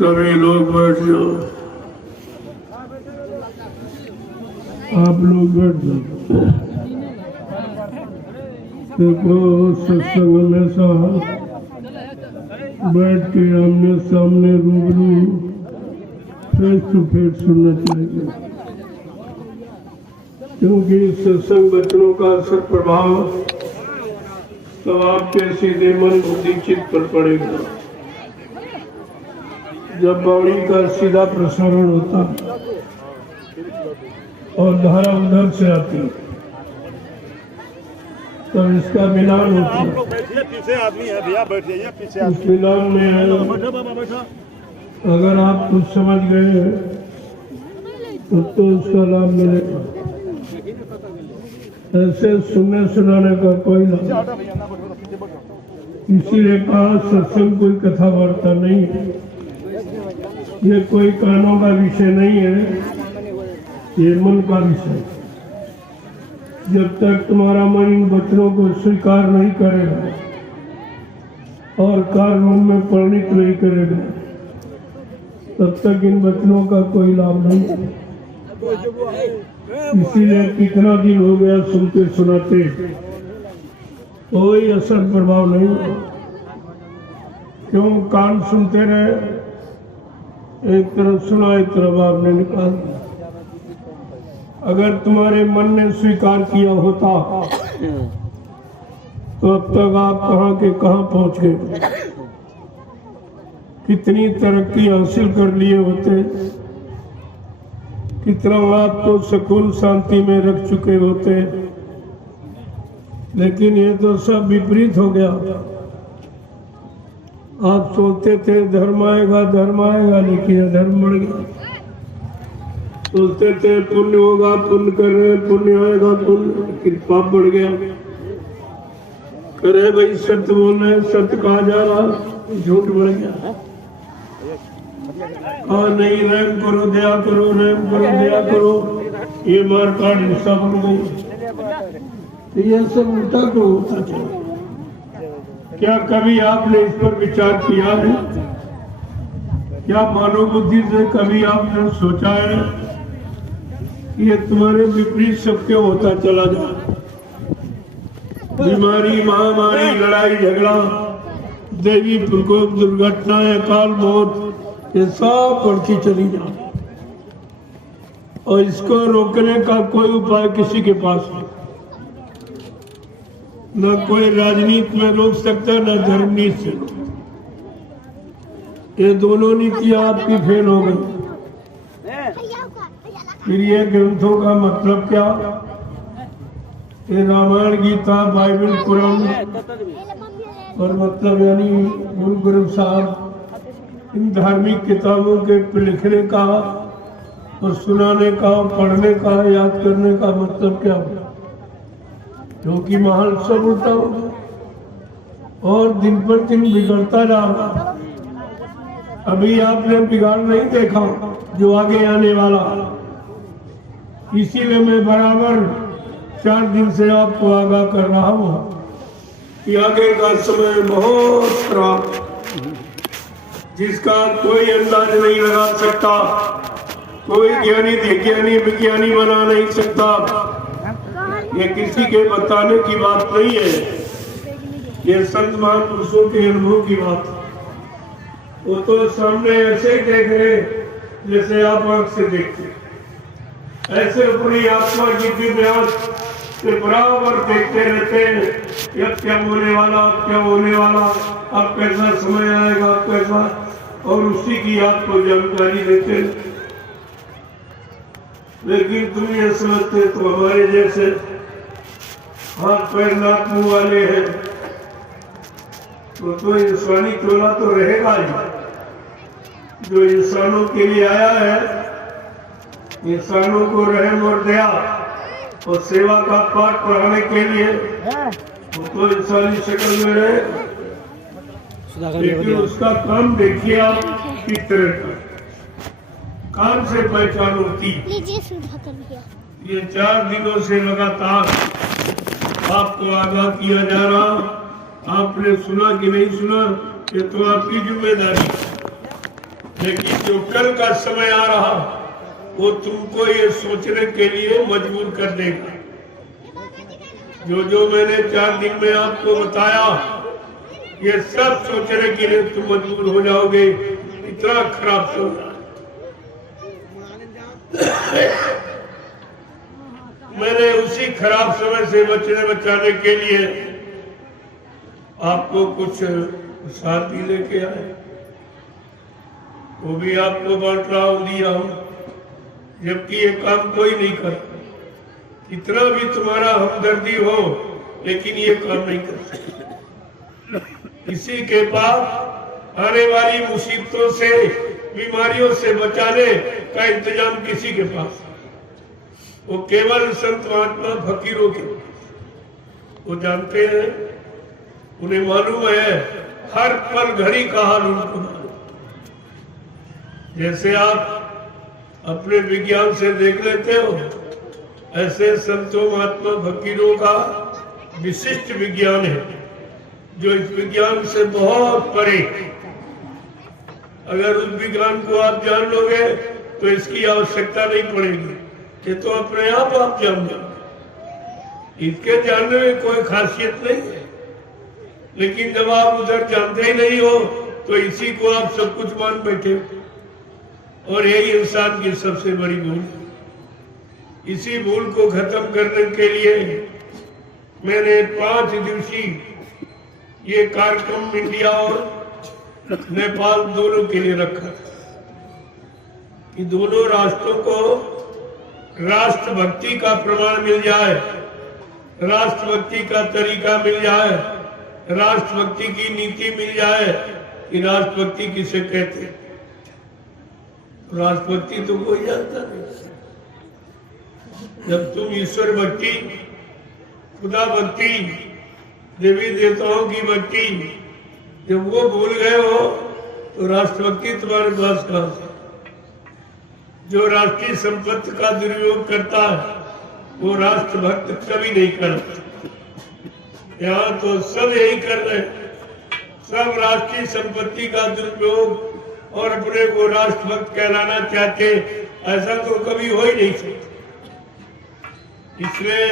सभी लोग बैठ जाओ। आप लोग बैठ जाओ। देखो सत्संग हमेशा बैठ के आमने सामने रूबरू फेस टू फेस सुनना चाहिए, क्योंकि सत्संग वचनों का असर प्रभाव तो आपके सीधे मन बुद्धि चित्त पर पड़ेगा। जब वाणी का सीधा प्रसारण होता और धारा उधर से आती तब इसका मिलान होता है। पीछे आदमी है भैया, बैठ जाइए पीछे। उस मिलान में अगर आप कुछ समझ गए तो उसका लाभ मिलेगा। ऐसे सुनने सुनाने का कोई लाभ, इसीलिए कहा सत्संग कोई कथा वार्ता नहीं है, ये कोई कानों का विषय नहीं है, ये मन का विषय। जब तक तुम्हारा मन इन वचनों को स्वीकार नहीं करेगा और कार्य रूप में परिणित नहीं करेगा, तब तक इन वचनों का कोई लाभ नहीं है। इसीलिए कितना दिन हो गया सुनते सुनाते, कोई असर प्रभाव नहीं। क्यों? कान सुनते रहे, एक तरफ सुना एक तरफ आपने निकाल दिया। अगर तुम्हारे मन ने स्वीकार किया होता तो अब तक आप कहाँ के कहाँ पहुंच गए, कितनी तरक्की हासिल कर लिए होते, कितना आपको सुकून शांति में रख चुके होते। लेकिन ये तो सब विपरीत हो गया। आप सोचते थे धर्म आएगा, लेकिन अधर्म बढ़ गया। सोचते थे पुण्य होगा, पुण्य कर रहे, पुण्य आएगा, पुण्य, लेकिन पाप बढ़ गया। करे भाई सत्य बोल रहे, सत्य कहा जा रहा, झूठ बढ़ गया। नहीं, रहम करो, दया करो, रहम करो, दया करो, ये मार काट हिस्सा बन गई। ये सब उल्टा क्यों होता चला? क्या कभी आपने इस पर विचार किया है? क्या मानव बुद्धि से कभी आपने सोचा है कि ये तुम्हारे विपरीत सब क्यों होता चला जा? बीमारी, महामारी, लड़ाई झगड़ा, देवी प्रकोप, दुर्घटनाएं, अकाल मौत, ये सब बढ़ती चली जा, और इसको रोकने का कोई उपाय किसी के पास नहीं। न कोई राजनीति में रोक सकता, न धर्म नीति से। ये दोनों नीतियां आपकी फेल हो गई। फिर ये ग्रंथों का मतलब क्या? ये रामायण, गीता, बाइबल, कुरान और मतलब यानी गुरु ग्रंथ साहब, इन धार्मिक किताबों के लिखने का और सुनाने का, पढ़ने का, याद करने का मतलब क्या होगा? क्योंकि माहौल सब उल्टा हो गया और दिन पर दिन बिगड़ता जा रहा। अभी आपने बिगाड़ नहीं देखा जो आगे आने वाला। इसीलिए मैं बराबर 4 दिन से आपको आगाह कर रहा हूँ कि आगे का समय बहुत खराब, जिसका कोई अंदाज नहीं लगा सकता, कोई ज्ञानी विज्ञानी बना नहीं सकता। ये किसी के बताने की बात नहीं है, ये संत महापुरुषों के अनुभव की बात है। वो तो सामने ऐसे ही देख रहे जैसे आप आंख से देखते, ऐसे अपनी आत्मा की दिव्यांश से बराबर देखते रहते हैं। अब क्या होने वाला, अब क्या होने वाला, अब कैसा समय आएगा, अब कैसा, और उसी की आपको जानकारी देते। लेकिन तुम ये समझते तो हमारे जैसे हाथ पैर नाक मुंह वाले हैं तो इंसानी टोला तो रहेगा ही। जो इंसानों के लिए आया है, इंसानों को रहम और दया और सेवा का पाठ पढ़ाने के लिए, वो तो इंसानी शक्ल में रहे, लेकिन उसका काम देखिए आप किस तरह का। कान से पहचान होती। ये 4 दिनों से लगातार आपको आगाह किया जा रहा। आपने सुना कि नहीं सुना, ये तो आपकी जिम्मेदारी। लेकिन जो कल का समय आ रहा वो तुमको ये सोचने के लिए मजबूर कर देगा। जो मैंने 4 दिन में आपको बताया ये सब सोचने के लिए तुम मजबूर हो जाओगे। इतना खराब समय मैंने उसी खराब समय से बचाने के लिए आपको कुछ साथ भी लेके आए, वो भी आपको बांट रहा हूं, दिया हूं, जबकि ये काम कोई नहीं करता। इतना भी तुम्हारा हमदर्दी हो लेकिन ये काम नहीं कर सकते। किसी के पास आने वाली मुसीबतों से बीमारियों से बचाने का इंतजाम किसी के पास, वो केवल संत महात्मा फकीरों के। वो जानते हैं, उन्हें मालूम है हर पल घड़ी का हाल उनको मालूम। जैसे आप अपने विज्ञान से देख लेते हो, ऐसे संतों महात्मा फकीरों का विशिष्ट विज्ञान है जो इस विज्ञान से बहुत परे। अगर उस विज्ञान को आप जान लोगे तो इसकी आवश्यकता नहीं पड़ेगी, ये तो अपने आप जान जाओगे। इसके जानने में कोई खासियत नहीं है, लेकिन जब आप उधर जानते ही नहीं हो तो इसी को आप सब कुछ मान बैठे हो। और यही इंसान की सबसे बड़ी भूल है। इसी भूल को खत्म करने के लिए मैंने 5 दिवसीय ये कार्यक्रम इंडिया और नेपाल दोनों के लिए रखा कि दोनों राष्ट्रों को राष्ट्रभक्ति का प्रमाण मिल जाए, राष्ट्रभक्ति का तरीका मिल जाए, राष्ट्रभक्ति की नीति मिल जाए कि राष्ट्रभक्ति किसे कहते हैं। राष्ट्रभक्ति तो कोई जानता नहीं। जब तुम ईश्वर भक्ति, खुदा भक्ति, देवी देवताओं की भक्ति जब वो भूल गए हो तो राष्ट्रभक्ति तुम्हारे पास कहां से। जो राष्ट्रीय संपत्ति का दुरुपयोग करता है वो राष्ट्रभक्त कभी नहीं करता। यहाँ तो सब यही कर रहे हैं, सब राष्ट्रीय संपत्ति का दुरुपयोग और अपने को राष्ट्रभक्त कहलाना चाहते। ऐसा तो कभी हो ही नहीं सकता। इसलिए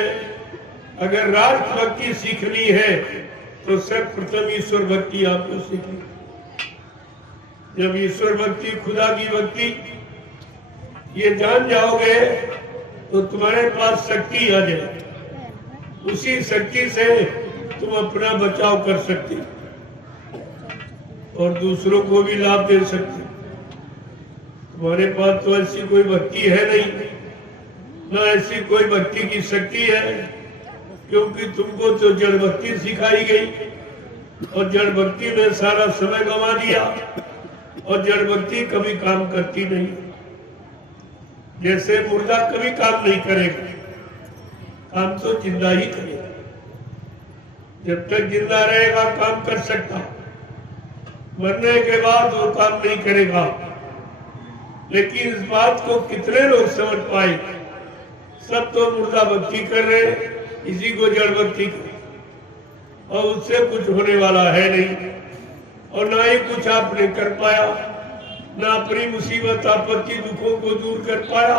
अगर राष्ट्रभक्ति सीखनी है तो सर्वप्रथम ईश्वर भक्ति आपको सीखनी। जब ईश्वर भक्ति, खुदा की भक्ति ये जान जाओगे तो तुम्हारे पास शक्ति आ जाए। उसी शक्ति से तुम अपना बचाव कर सकते और दूसरों को भी लाभ दे सकते। तुम्हारे पास तो ऐसी कोई भक्ति है नहीं, ना ऐसी कोई भक्ति की शक्ति है, क्योंकि तुमको तो जड़ भक्ति सिखाई गई और जड़ भक्ति में सारा समय गंवा दिया। और जड़ भक्ति कभी काम करती नहीं। जैसे मुर्दा कभी काम नहीं करेगा, काम तो जिंदा ही करेगा। जब तक जिंदा रहेगा काम कर सकता, मरने के बाद वो काम नहीं करेगा। लेकिन इस बात को कितने लोग समझ पाए? सब तो मुर्दा भक्ति कर रहे, इसी को जड़ भक्ति कर, और उससे कुछ होने वाला है नहीं। और ना ही कुछ आपने कर पाया, ना अपनी मुसीबत आपत्ति दुखों को दूर कर पाया,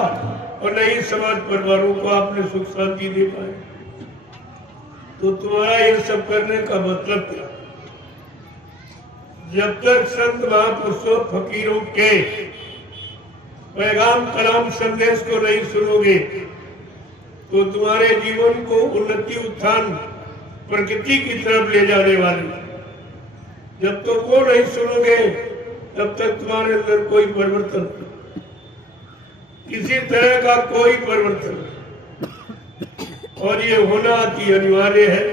और न ही समाज परिवारों को आपने सुख शांति दे पाए। तो तुम्हारा ये सब करने का मतलब क्या? जब तक संत महापुरुषों फकीरों के पैगाम कलाम संदेश को नहीं सुनोगे तो तुम्हारे जीवन को उन्नति उत्थान प्रकृति की तरफ ले जाने वाले। जब तक वो नहीं सुनोगे तब तक तुम्हारे अंदर कोई परिवर्तन, किसी तरह का कोई परिवर्तन, और ये होना अति अनिवार्य है।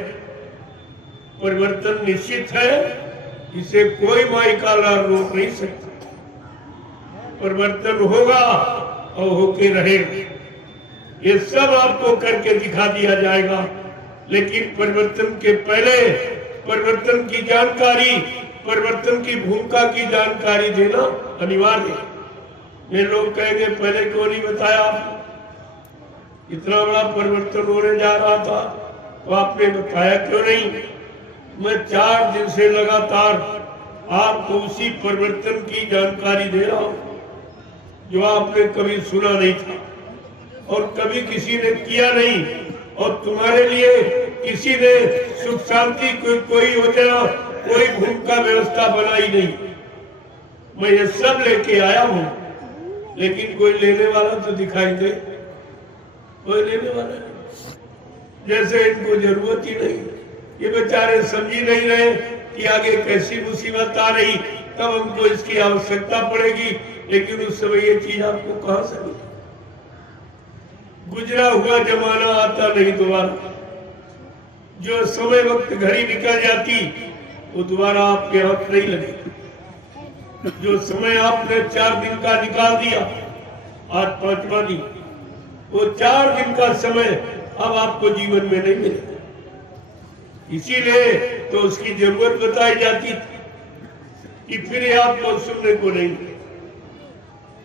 परिवर्तन निश्चित है, इसे कोई माइकाला रोक नहीं सकता। परिवर्तन होगा और होके रहेगा। ये सब आपको करके दिखा दिया जाएगा, लेकिन परिवर्तन के पहले परिवर्तन की जानकारी, परिवर्तन की भूमिका की जानकारी देना अनिवार्य है। ये लोग कहेंगे पहले क्यों नहीं बताया? इतना बड़ा परिवर्तन होने जा रहा था तो आपने बताया क्यों नहीं? मैं 4 दिन से लगातार आपको उसी परिवर्तन की जानकारी दे रहा हूं जो आपने कभी सुना नहीं था और कभी किसी ने किया नहीं, और तुम्हारे लिए किसी ने सुख शांति कोई योजना, कोई भूमिका व्यवस्था बनाई नहीं। मैं ये सब लेके आया हूं, लेकिन कोई लेने वाला तो दिखाई दे, कोई लेने वाला नहीं। जैसे इनको जरूरत ही नहीं, ये बेचारे समझ ही नहीं रहे कि आगे कैसी मुसीबत आ रही, तब हमको इसकी आवश्यकता पड़ेगी, लेकिन उस समय ये चीज आपको कहां से मिली। गुजरा हुआ जमाना आता नहीं दोबारा, जो समय वक्त घड़ी निकल जाती वो दोबारा आपके हाथ नहीं लगे। जो समय आपने 4 दिन का निकाल दिया, आज 5वां दिन, वो 4 दिन का समय अब आपको जीवन में नहीं मिलेगा। इसीलिए तो उसकी जरूरत बताई जाती थी कि फिर ये आपको सुनने को नहीं।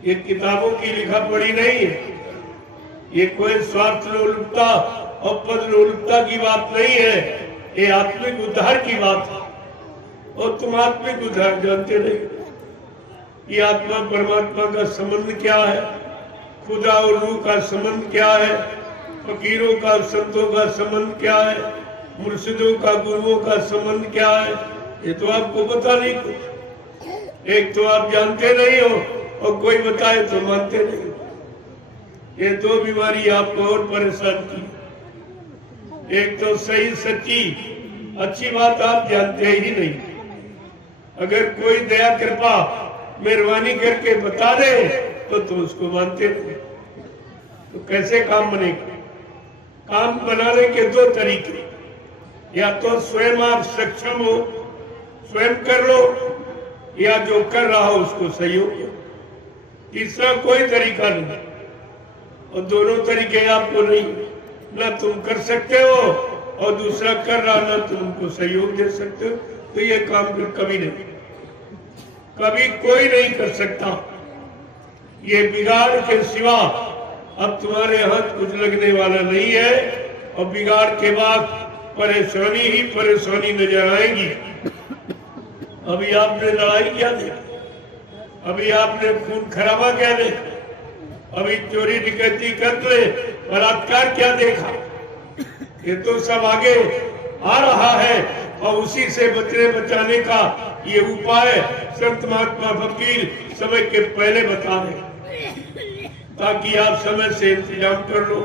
ये किताबों की लिखा पढ़ी नहीं है, ये कोई स्वार्थ लोलुपता और पद लोलुपता की बात नहीं है, ये आत्मिक उद्धार की बात है। और तुम आत्मिक उद्धार जानते नहीं। ये आत्मा परमात्मा का संबंध क्या है, खुदा और रूह का संबंध क्या है, फकीरों का संतों का संबंध क्या है, मुर्शिदों का गुरुओं का संबंध क्या है, ये तो आपको पता नहीं कुछ। एक तो आप जानते नहीं हो और कोई बताए तो मानते नहीं। ये 2 बीमारी आपको और परेशान की। एक तो सही सच्ची अच्छी बात आप जानते ही नहीं। अगर कोई दया कृपा मेहरबानी करके बता दे तो तुम उसको मानते नहीं। तो कैसे काम बनेगा? काम बनाने के 2 तरीके, या तो स्वयं आप सक्षम हो, स्वयं कर लो, या जो कर रहा हो उसको सहयोग दो। तीसरा कोई तरीका नहीं। और दोनों तरीके आपको नहीं, ना तुम कर सकते हो और दूसरा कर रहा, ना तुम उनको सहयोग दे सकते हो, तो ये काम फिर कभी नहीं, कभी कोई नहीं कर सकता। ये बिगाड़ के सिवा अब तुम्हारे हाथ कुछ लगने वाला नहीं है, और बिगाड़ के बाद परेशानी ही परेशानी नजर आएगी। अभी आपने लड़ाई क्या देखी, अभी आपने खून खराबा क्या देखा, अभी चोरी डकैती कत्ल बलात्कार क्या देखा। ये तो सब आगे आ रहा है, और उसी से बचने बचाने का ये उपाय संत महात्मा फकीर समय के पहले बता दें, ताकि आप समय से इंतजाम कर लो,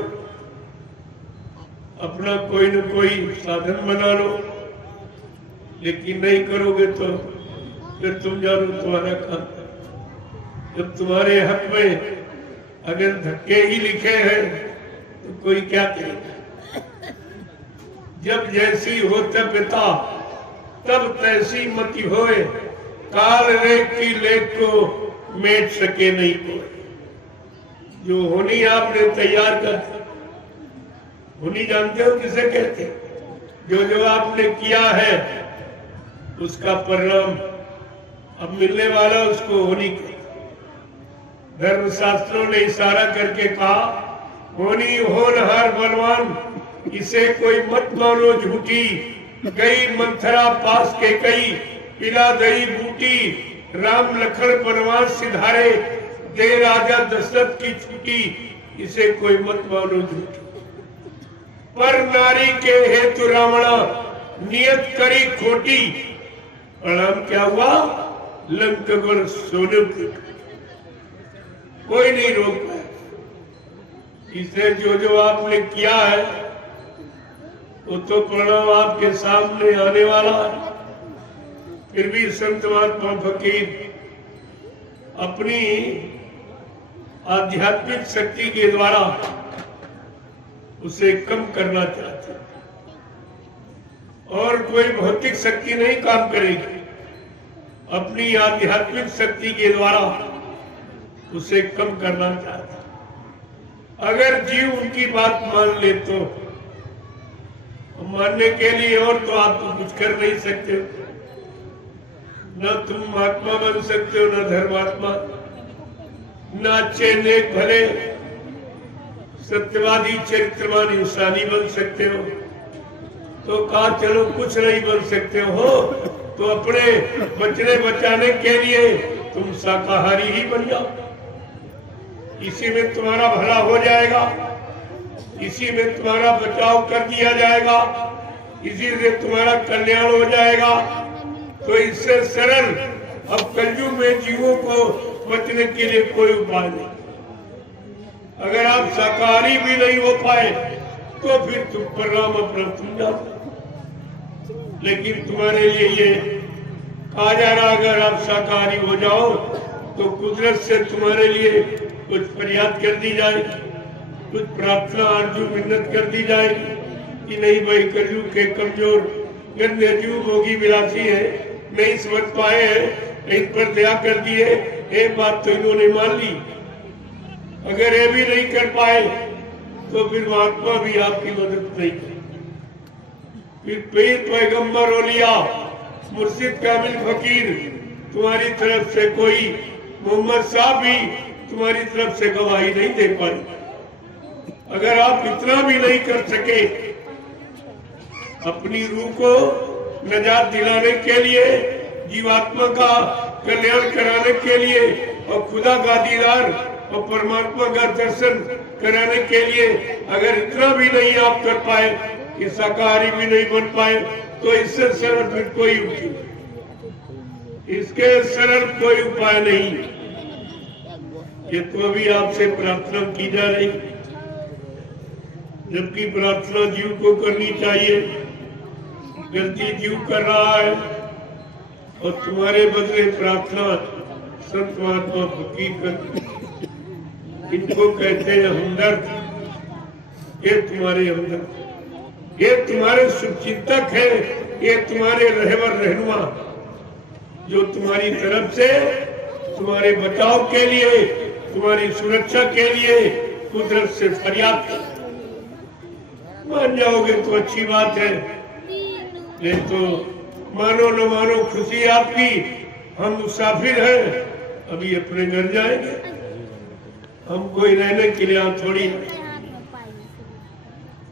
अपना कोई न कोई साधन बना लो। लेकिन नहीं करोगे तो फिर तुम जानो तुम्हारा काम। जब तुम्हारे हक में अगर धक्के ही लिखे हैं तो कोई क्या करेगा। जब जैसी हो तब पिता तब तैसी मति होए, काल रेख की लेख को मेट सके नहीं कोई। जो होनी आपने तैयार कर दी, होनी जानते हो किसे कहते हैं? जो आपने किया है उसका परिणाम अब मिलने वाला उसको होनी कहते। धर्मशास्त्रों ने इशारा करके कहा, होनी होनहार बलवान, इसे कोई मत मानो झूठी। गई मंथरा पास के कई, पिला दई बूटी। राम लखन वनवास सिधारे, दे राजा दशरथ की छुट्टी। इसे कोई मत मानो झूठी। पर नारी के हेतु रावणा, नियत करी खोटी। परिणाम क्या हुआ? लंक गढ़ सोने की। कोई नहीं रोक पाया। इसलिए जो आपने किया है वो तो परिणाम आपके सामने आने वाला है। फिर भी संत महात्मा फकीर अपनी आध्यात्मिक शक्ति के द्वारा उसे कम करना चाहते हैं, और कोई भौतिक शक्ति नहीं काम करेगी। अपनी आध्यात्मिक शक्ति के द्वारा उसे कम करना चाहते हैं। अगर जीव उनकी बात मान ले तो मानने के लिए और तो आप तो कुछ कर नहीं सकते हो। न तुम महात्मा बन सकते हो, न धर्मात्मा, न अच्छे नेक भले सत्यवादी चरित्रवान इंसानी बन सकते हो। तो कहा चलो कुछ नहीं बन सकते हो, तो अपने बचने बचाने के लिए तुम शाकाहारी ही बन जाओ। इसी में तुम्हारा भला हो जाएगा, इसी में तुम्हारा बचाव कर दिया जाएगा, इसी से तुम्हारा कल्याण हो जाएगा। तो इससे सरल अब कलयुग में जीवों को बचने के लिए कोई उपाय नहीं। अगर आप शाकाहारी भी नहीं हो पाए तो फिर तुम पर राम अपना तुम जाओ। लेकिन तुम्हारे लिए ये कहा जा रहा, अगर आप शाकाहारी हो जाओ तो कुदरत से तुम्हारे लिए कुछ फरियाद कर दी जाएगी, कुछ प्रार्थना आरजू मिन्नत कर दी जाएगी कि नहीं भाई कलयुग के कमजोर गंदे जीव भोगी विलासी है, नहीं समझ पाए हैं, इन पर दया कर दिए। एक बात तो इन्होंने मान ली। अगर ये भी नहीं कर पाए तो फिर महात्मा भी आपकी मदद नहीं करें। फिर पीर पैगम्बर औलिया मुर्शिद कामिल फकीर तुम्हारी तरफ से कोई, मोहम्मद साहब भी तुम्हारी तरफ से गवाही नहीं दे पाए। अगर आप इतना भी नहीं कर सके अपनी रूह को नजात दिलाने के लिए, जीवात्मा का कल्याण कराने के लिए और खुदा का दीदार और परमात्मा का दर्शन कराने के लिए, अगर इतना भी नहीं आप कर पाए कि शाकाहारी भी नहीं बन पाए, तो इससे सरल फिर कोई उपाय, इसके सरल कोई उपाय नहीं। ये तो अभी आपसे प्रार्थना की जा रही, जबकि प्रार्थना जीव को करनी चाहिए। गलती जीव कर रहा है और तुम्हारे बदले प्रार्थना संत महात्मा फकीर करते, इनको कहते हैं हमदर्द। ये तुम्हारे हमदर्द, ये तुम्हारे शुभचिंतक है, ये तुम्हारे रहबर रहनुमा, जो तुम्हारी तरफ से तुम्हारे बचाव के लिए, तुम्हारी सुरक्षा के लिए कुदरत से फरियाद कर। मान जाओगे तो अच्छी बात है, नहीं तो मानो न मानो खुशी आपकी। हम मुसाफिर हैं, अभी अपने घर जाएंगे, हम कोई रहने के लिए थोड़ी,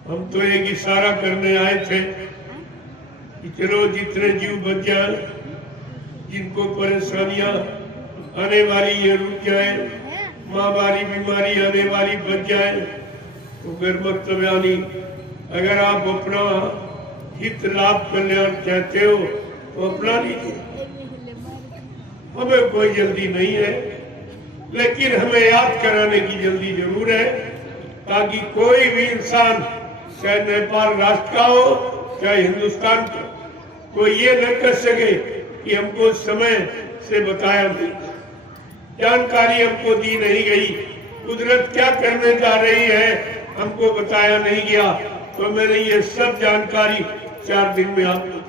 हम तो एक इशारा करने आए थे कि चलो जितने जीव बच जाए, जिनको परेशानियां आने वाली ये रुक जाए, महामारी बीमारी आने वाली बच जाए, तो घर मतलब यानी अगर आप अपना हित लाभ कल्याण चाहते हो तो अपना लीजिए। हमें कोई जल्दी नहीं है, लेकिन हमें याद कराने की जल्दी जरूर है, ताकि कोई भी इंसान, चाहे नेपाल राष्ट्र का हो चाहे हिंदुस्तान का, कोई ये न कर सके कि हमको समय से बताया नहीं, जानकारी हमको दी नहीं गई, कुदरत क्या करने जा रही है हमको बताया नहीं गया। तो मैंने ये सब जानकारी 4 दिन में आपको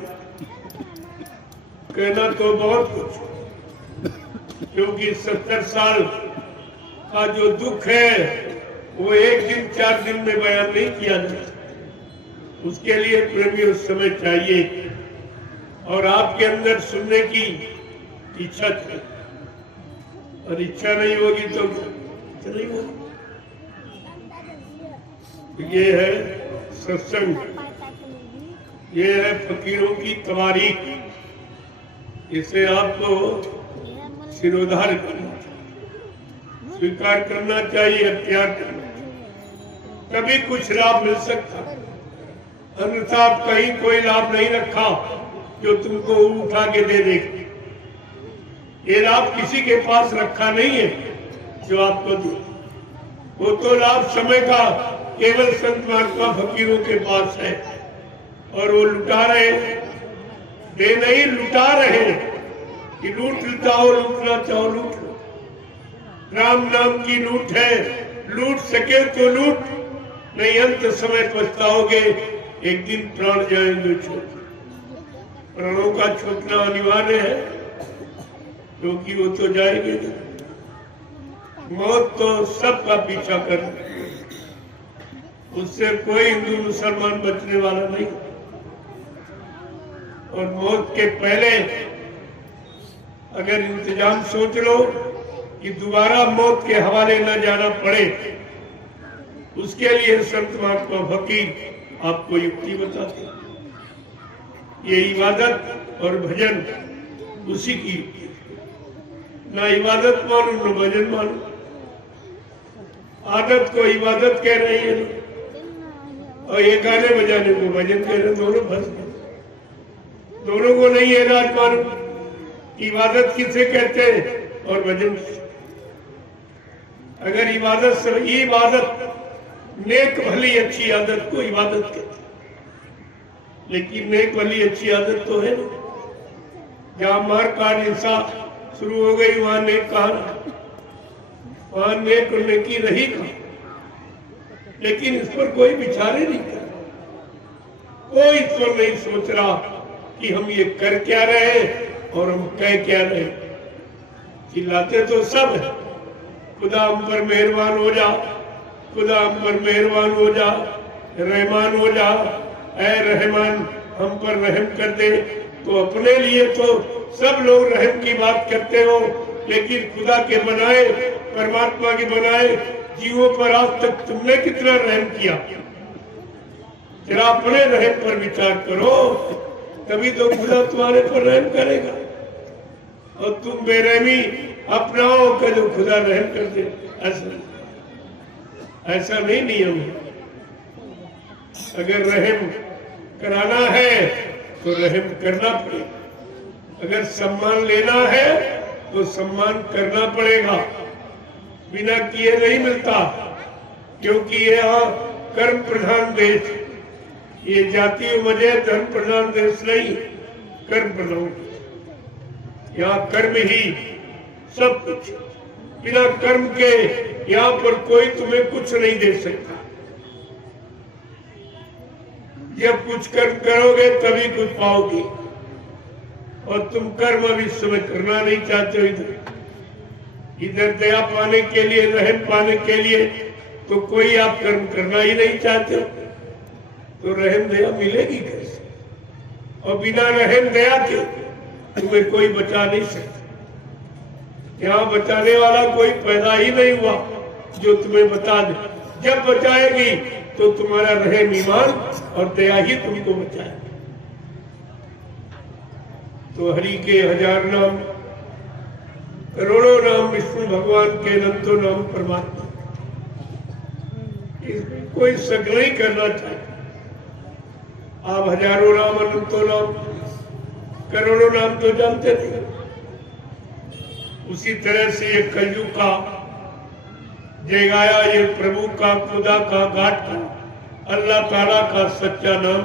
कहना तो बहुत कुछ, क्योंकि 70 साल का जो दुख है वो एक दिन 4 दिन में बयान नहीं किया जाता। उसके लिए प्रेमियों समय चाहिए और आपके अंदर सुनने की इच्छा चाहिए, और इच्छा नहीं होगी तो नहीं होगी। ये है सत्संग, ये है फकीरों की तवारीख, इसे आपको सिरोधार करना चाहिए, स्वीकार करना चाहिए, अख्तियार करना चाहिए, तभी कुछ लाभ मिल सकता। अन्यथा आप कहीं कोई लाभ नहीं रखा जो तुमको उठा के दे दे। ये लाभ किसी के पास रखा नहीं है जो आपको दे, वो तो लाभ समय का केवल संत महात्मा फकीरों के पास है, और वो लुटा रहे, दे नहीं लुटा रहे कि लूट चाहो, लूटना चाहो लूट लो। राम नाम की लूट है, लूट सके तो लूट, नहीं अंत समय पछताओगे, एक दिन प्राण जाएंगे छोड़। प्राणों का छूटना अनिवार्य है, क्योंकि वो तो जाएंगे नहीं। मौत तो सबका पीछा कर, उससे कोई हिंदू मुसलमान बचने वाला नहीं। और मौत के पहले अगर इंतजाम सोच लो कि दोबारा मौत के हवाले न जाना पड़े, उसके लिए संत महात्मा फकीर आपको युक्ति बताते हैं। ये इबादत और भजन उसी की। ना इबादत मानो न भजन मानो, आदत को इबादत कह रहे हैं और ये गाने बजाने को भजन कह रहे हैं, दोनों फंस गए। दोनों को नहीं है राज मालूम इबादत किसे कहते हैं और भजन। अगर इबादत नेक भली अच्छी आदत को इबादत कहते हैं, लेकिन नेक भली अच्छी आदत तो है ना। जहां मार काट हिंसा शुरू हो गई वहां नेक कहा, वहां नेक करने की रही कहा। लेकिन इस पर कोई विचार ही नहीं कर, कोई इस पर नहीं सोच रहा कि हम ये कर क्या रहे और हम कह क्या रहे। चिल्लाते तो सब है, खुदा हम पर मेहरबान हो जा, खुदा हम पर मेहरबान हो जा, रहमान हो जा, ऐ रहमान हम पर रहम कर दे। तो अपने लिए तो सब लोग रहम की बात करते हो, लेकिन खुदा के बनाए, परमात्मा के बनाए जीवों पर आज तक तुमने कितना रहम किया? जरा अपने रहम पर विचार करो, तभी तो खुदा तुम्हारे पर रहम करेगा। और तुम बेरहमी अपनाओ कि जो खुदा रहम कर दे, ऐसा नहीं नियम है। अगर रहम कराना है तो रहम करना पड़ेगा, अगर सम्मान लेना है तो सम्मान करना पड़ेगा। बिना किए नहीं मिलता, क्योंकि ये यहाँ कर्म प्रधान देश, ये जाति मजे धर्म प्रधान देश नहीं, कर्म प्रधान। यहाँ कर्म ही सब कुछ, बिना कर्म के यहाँ पर कोई तुम्हें कुछ नहीं दे सकता। जब कुछ कर्म करोगे तभी कुछ पाओगे, और तुम कर्म अभी इस समय करना नहीं चाहते हो। इधर दया पाने के लिए, रहम पाने के लिए तो कोई आप कर्म करना ही नहीं चाहते हो, तो रहम दया मिलेगी कैसे? और बिना रहम दया के तुम्हें कोई बचा नहीं सकता। यहाँ बचाने वाला कोई पैदा ही नहीं हुआ जो तुम्हें बता दे। जब बचाएगी तो तुम्हारा रहम ईमान और दया ही तुमको बचाएगी। तो हरि के 1000 नाम, करोड़ों नाम विष्णु भगवान के, अनंतों नाम परमात्मा, कोई शक नहीं करना चाहिए। आप हजारों नाम, अनंतों नाम, करोड़ों नाम तो जानते नहीं। उसी तरह से ये कलयुग का जय गाया, ये प्रभु का, खुदा का, घाट का, अल्लाह ताला का सच्चा नाम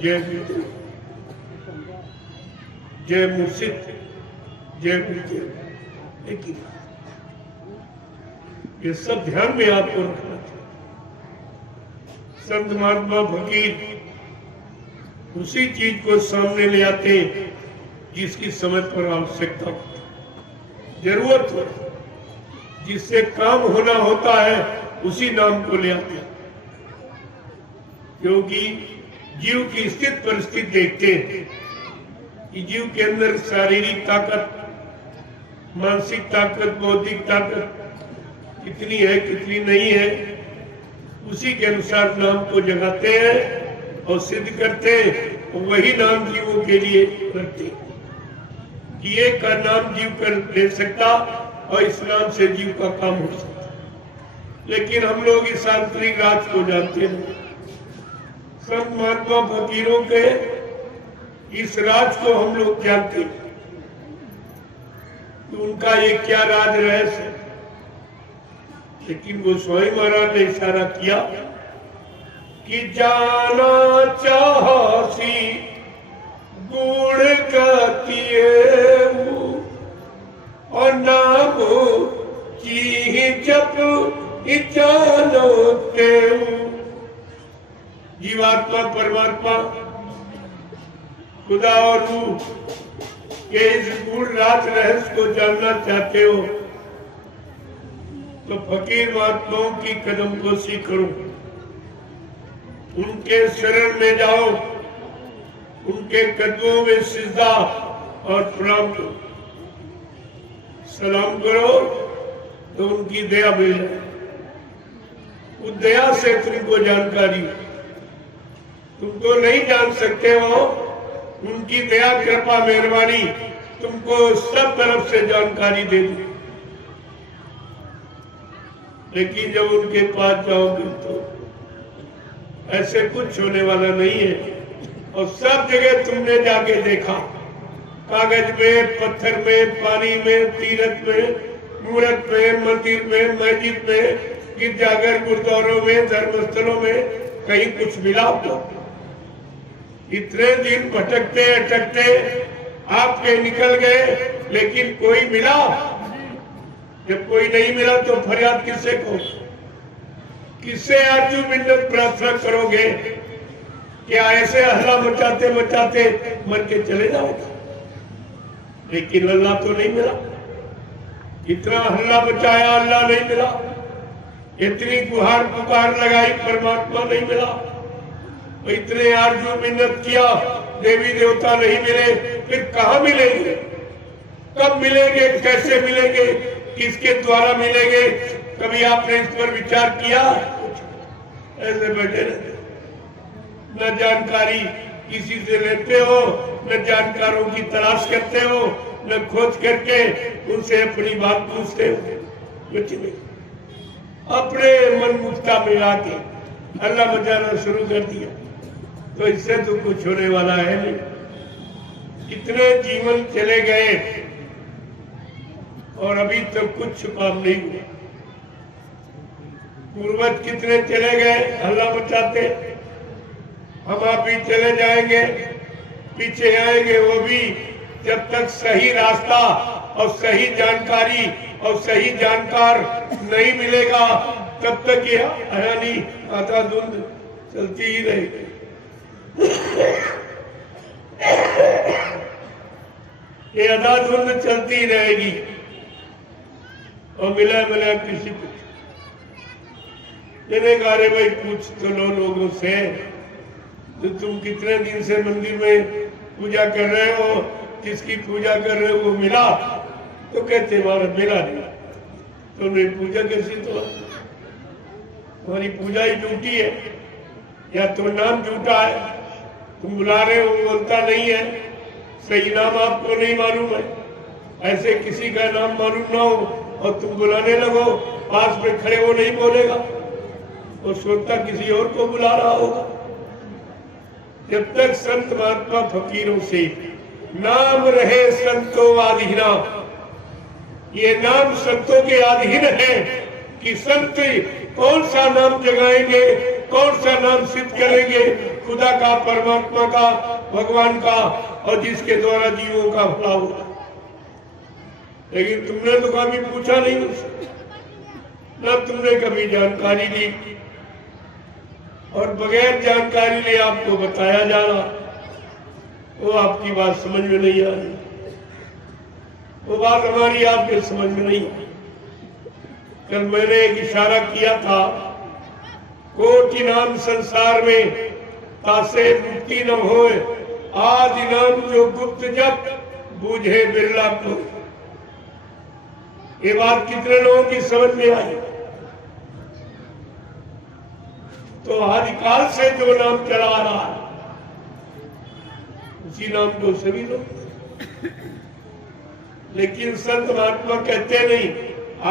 जय गुरुदेव, जय मुर्शिद, जय गुरुदेव। लेकिन ये सब ध्यान में आपको रखना चाहिए। संत महात्मा फकीर उसी चीज को सामने ले आते जिसकी समय पर आवश्यकता हो, जरूरत हो, जिससे काम होना होता है, उसी नाम को ले आते हैं। क्योंकि जीव की स्थित परिस्थिति देखते हैं कि जीव के अंदर शारीरिक ताकत, मानसिक ताकत, बौद्धिक ताकत कितनी है, कितनी नहीं है, उसी के अनुसार नाम को जगाते हैं और सिद्ध करते हैं। वही नाम जीवों के लिए रखते हैं कि ये का नाम जीव कर ले सकता और इस नाम से जीव का काम हो सकता। लेकिन हम लोग इस आंतरिक राज को जानते हैं। संत महात्मा फकीरों के इस राज को हम लोग जानते हैं तो उनका ये क्या राज रहस्य। लेकिन गोस्वामी महाराज ने इशारा किया कि जाना चाहसी गुण गतिए और नाम की जप जानो ते। जीवात्मा, परमात्मा, खुदा और रूह के इस गुण राज रहस्य को जानना चाहते हो तो फकीर महात्माओं की कदम कोशी करो, उनके शरण में जाओ, उनके कदमों में सिजदा और प्रणाम करो, सलाम करो तो उनकी दया मिल जाए। उस दया से तुमको जानकारी, तुम तो नहीं जान सकते हो उनकी दया कृपा मेहरबानी तुमको सब तरफ से जानकारी दे दी। लेकिन जब उनके पास जाओगे तो ऐसे कुछ होने वाला नहीं है। और सब जगह तुमने जाके देखा, कागज में, पत्थर में, पानी में, तीरथ में, मूर्त में, मंदिर में, मस्जिद में, गिरजाघर, गुरुद्वारों में, धर्मस्थलों में, कहीं कुछ मिला आपको? इतने दिन भटकते अटकते आपके निकल गए, लेकिन कोई मिला? जब कोई नहीं मिला तो फरियाद किससे करो? किससे आरजू मिन्नत प्रार्थना करोगे? क्या ऐसे हल्ला मचाते मचाते मर के चले जाओगे? लेकिन अल्लाह तो नहीं मिला। इतना हल्ला मचाया, अल्लाह नहीं मिला। इतनी गुहार पुकार लगाई, परमात्मा नहीं मिला। इतने आरजू मिन्नत किया, देवी देवता नहीं मिले। फिर कहाँ मिलेंगे? कब मिलेंगे? कैसे मिलेंगे? किसके द्वारा मिलेंगे? कभी आपने इस पर विचार किया? ऐसे बैठे रहते, न जानकारी किसी से लेते हो, न जानकारों की तलाश करते हो, न खोज करके उनसे अपनी बात पूछते हो। कुछ नहीं, अपने मन मुक्ता में आके अल्लाह मचाना शुरू कर दिया। तो इससे तो कुछ होने वाला है नहीं। इतने जीवन चले गए और अभी तक कुछ काम नहीं हुआ। पूर्वज कितने चले गए हल्ला मचाते, हम आप भी चले जाएंगे, पीछे आएंगे वो भी, जब तक सही रास्ता और सही जानकारी और सही जानकार नहीं मिलेगा तब तक ये हरानी आधा धुंध चलती ही रहेगी। ये आधा धुंध चलती रहेगी और मिला मिला किसी को गारे भाई पूछ तो लो लोगों से, तो तुम कितने दिन से मंदिर में पूजा कर रहे हो, जिसकी पूजा कर रहे हो वो मिला? तो कहते महाराज मिला नहीं। तो नहीं, पूजा कैसी? तो हमारी पूजा ही झूठी है, या तो नाम झूठा है, तुम बुला रहे हो बोलता नहीं है, सही नाम आपको नहीं मालूम है। ऐसे किसी का नाम मालूम ना हो और तुम बुलाने लगो, पास में खड़े वो नहीं बोलेगा, वो सोचता किसी और को बुला रहा होगा। जब तक संत महात्मा फकीरों से नाम रहे संतों आधीना, ये नाम संतों के अधीन है कि संत कौन सा नाम जगाएंगे, कौन सा नाम सिद्ध करेंगे, खुदा का, परमात्मा का, भगवान का, और जिसके द्वारा जीवों का भला होगा। लेकिन तुमने तो कभी पूछा नहीं मुझसे, न तुमने कभी जानकारी ली, और बगैर जानकारी लिए आपको बताया जा रहा, वो आपकी बात समझ में नहीं आ रही, वो बात हमारी आपके समझ में नहीं आई। कल मैंने एक इशारा किया था, कोटि नाम संसार में तासे मुक्ति न होए, आदि नाम जो गुप्त जप बूझे बिरला को। ये बात कितने लोगों की समझ में आई? तो आदिकाल से जो नाम चला आ रहा है उसी नाम को सभी लोग, लेकिन संत महात्मा कहते नहीं,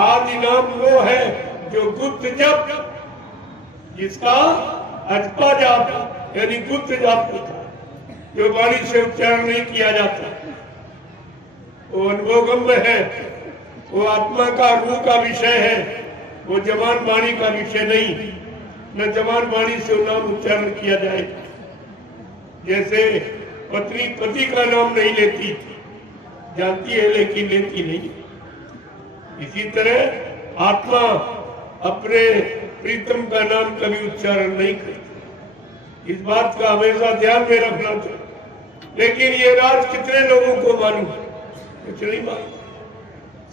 आदि नाम वो है जो गुप्त जप, जिसका अजपा जाप यानी गुप्त जाप होता है, जो वाणी से उच्चारण नहीं किया जाता, वो अनुभवगम्य है, वो आत्मा का रूह का विषय है, वो जबान वाणी का विषय नहीं। न जबान वाणी से नाम उच्चारण किया जाए। जैसे पत्नी पति का नाम नहीं लेती, जानती है लेकिन लेती नहीं, इसी तरह आत्मा अपने प्रीतम का नाम कभी उच्चारण नहीं करती। इस बात का हमेशा ध्यान में रखना चाहिए। लेकिन ये राज कितने लोगों को मालूम है? कुछ नहीं मालूम।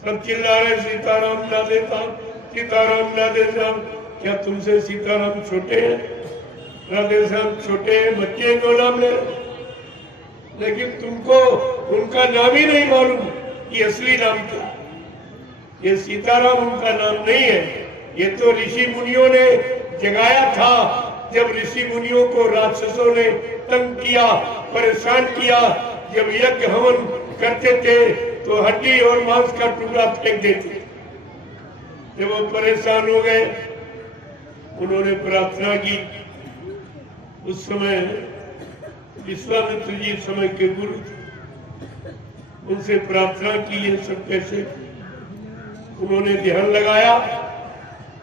सब चिल्ला रहे सीताराम राधे श्याम, सीताराम राधे श्याम। क्या तुमसे सीताराम छोटे हैं, राधे श्याम छोटे हैं? बच्चे को नाम ले, लेकिन तुमको उनका नाम ही नहीं मालूम कि असली नाम क्या। ये सीताराम उनका नाम नहीं है, ये तो ऋषि मुनियों ने जगाया था। जब ऋषि मुनियों को राक्षसों ने तंग किया, परेशान किया। जब यज्ञ हवन करते थे तो हड्डी और मांस का टुकड़ा फेंक देते। जब वो परेशान हो गए, उन्होंने प्रार्थना की। उस समय विश्वामित्र जी समय के गुरु थे, उनसे प्रार्थना की ये सब कैसे। उन्होंने ध्यान लगाया,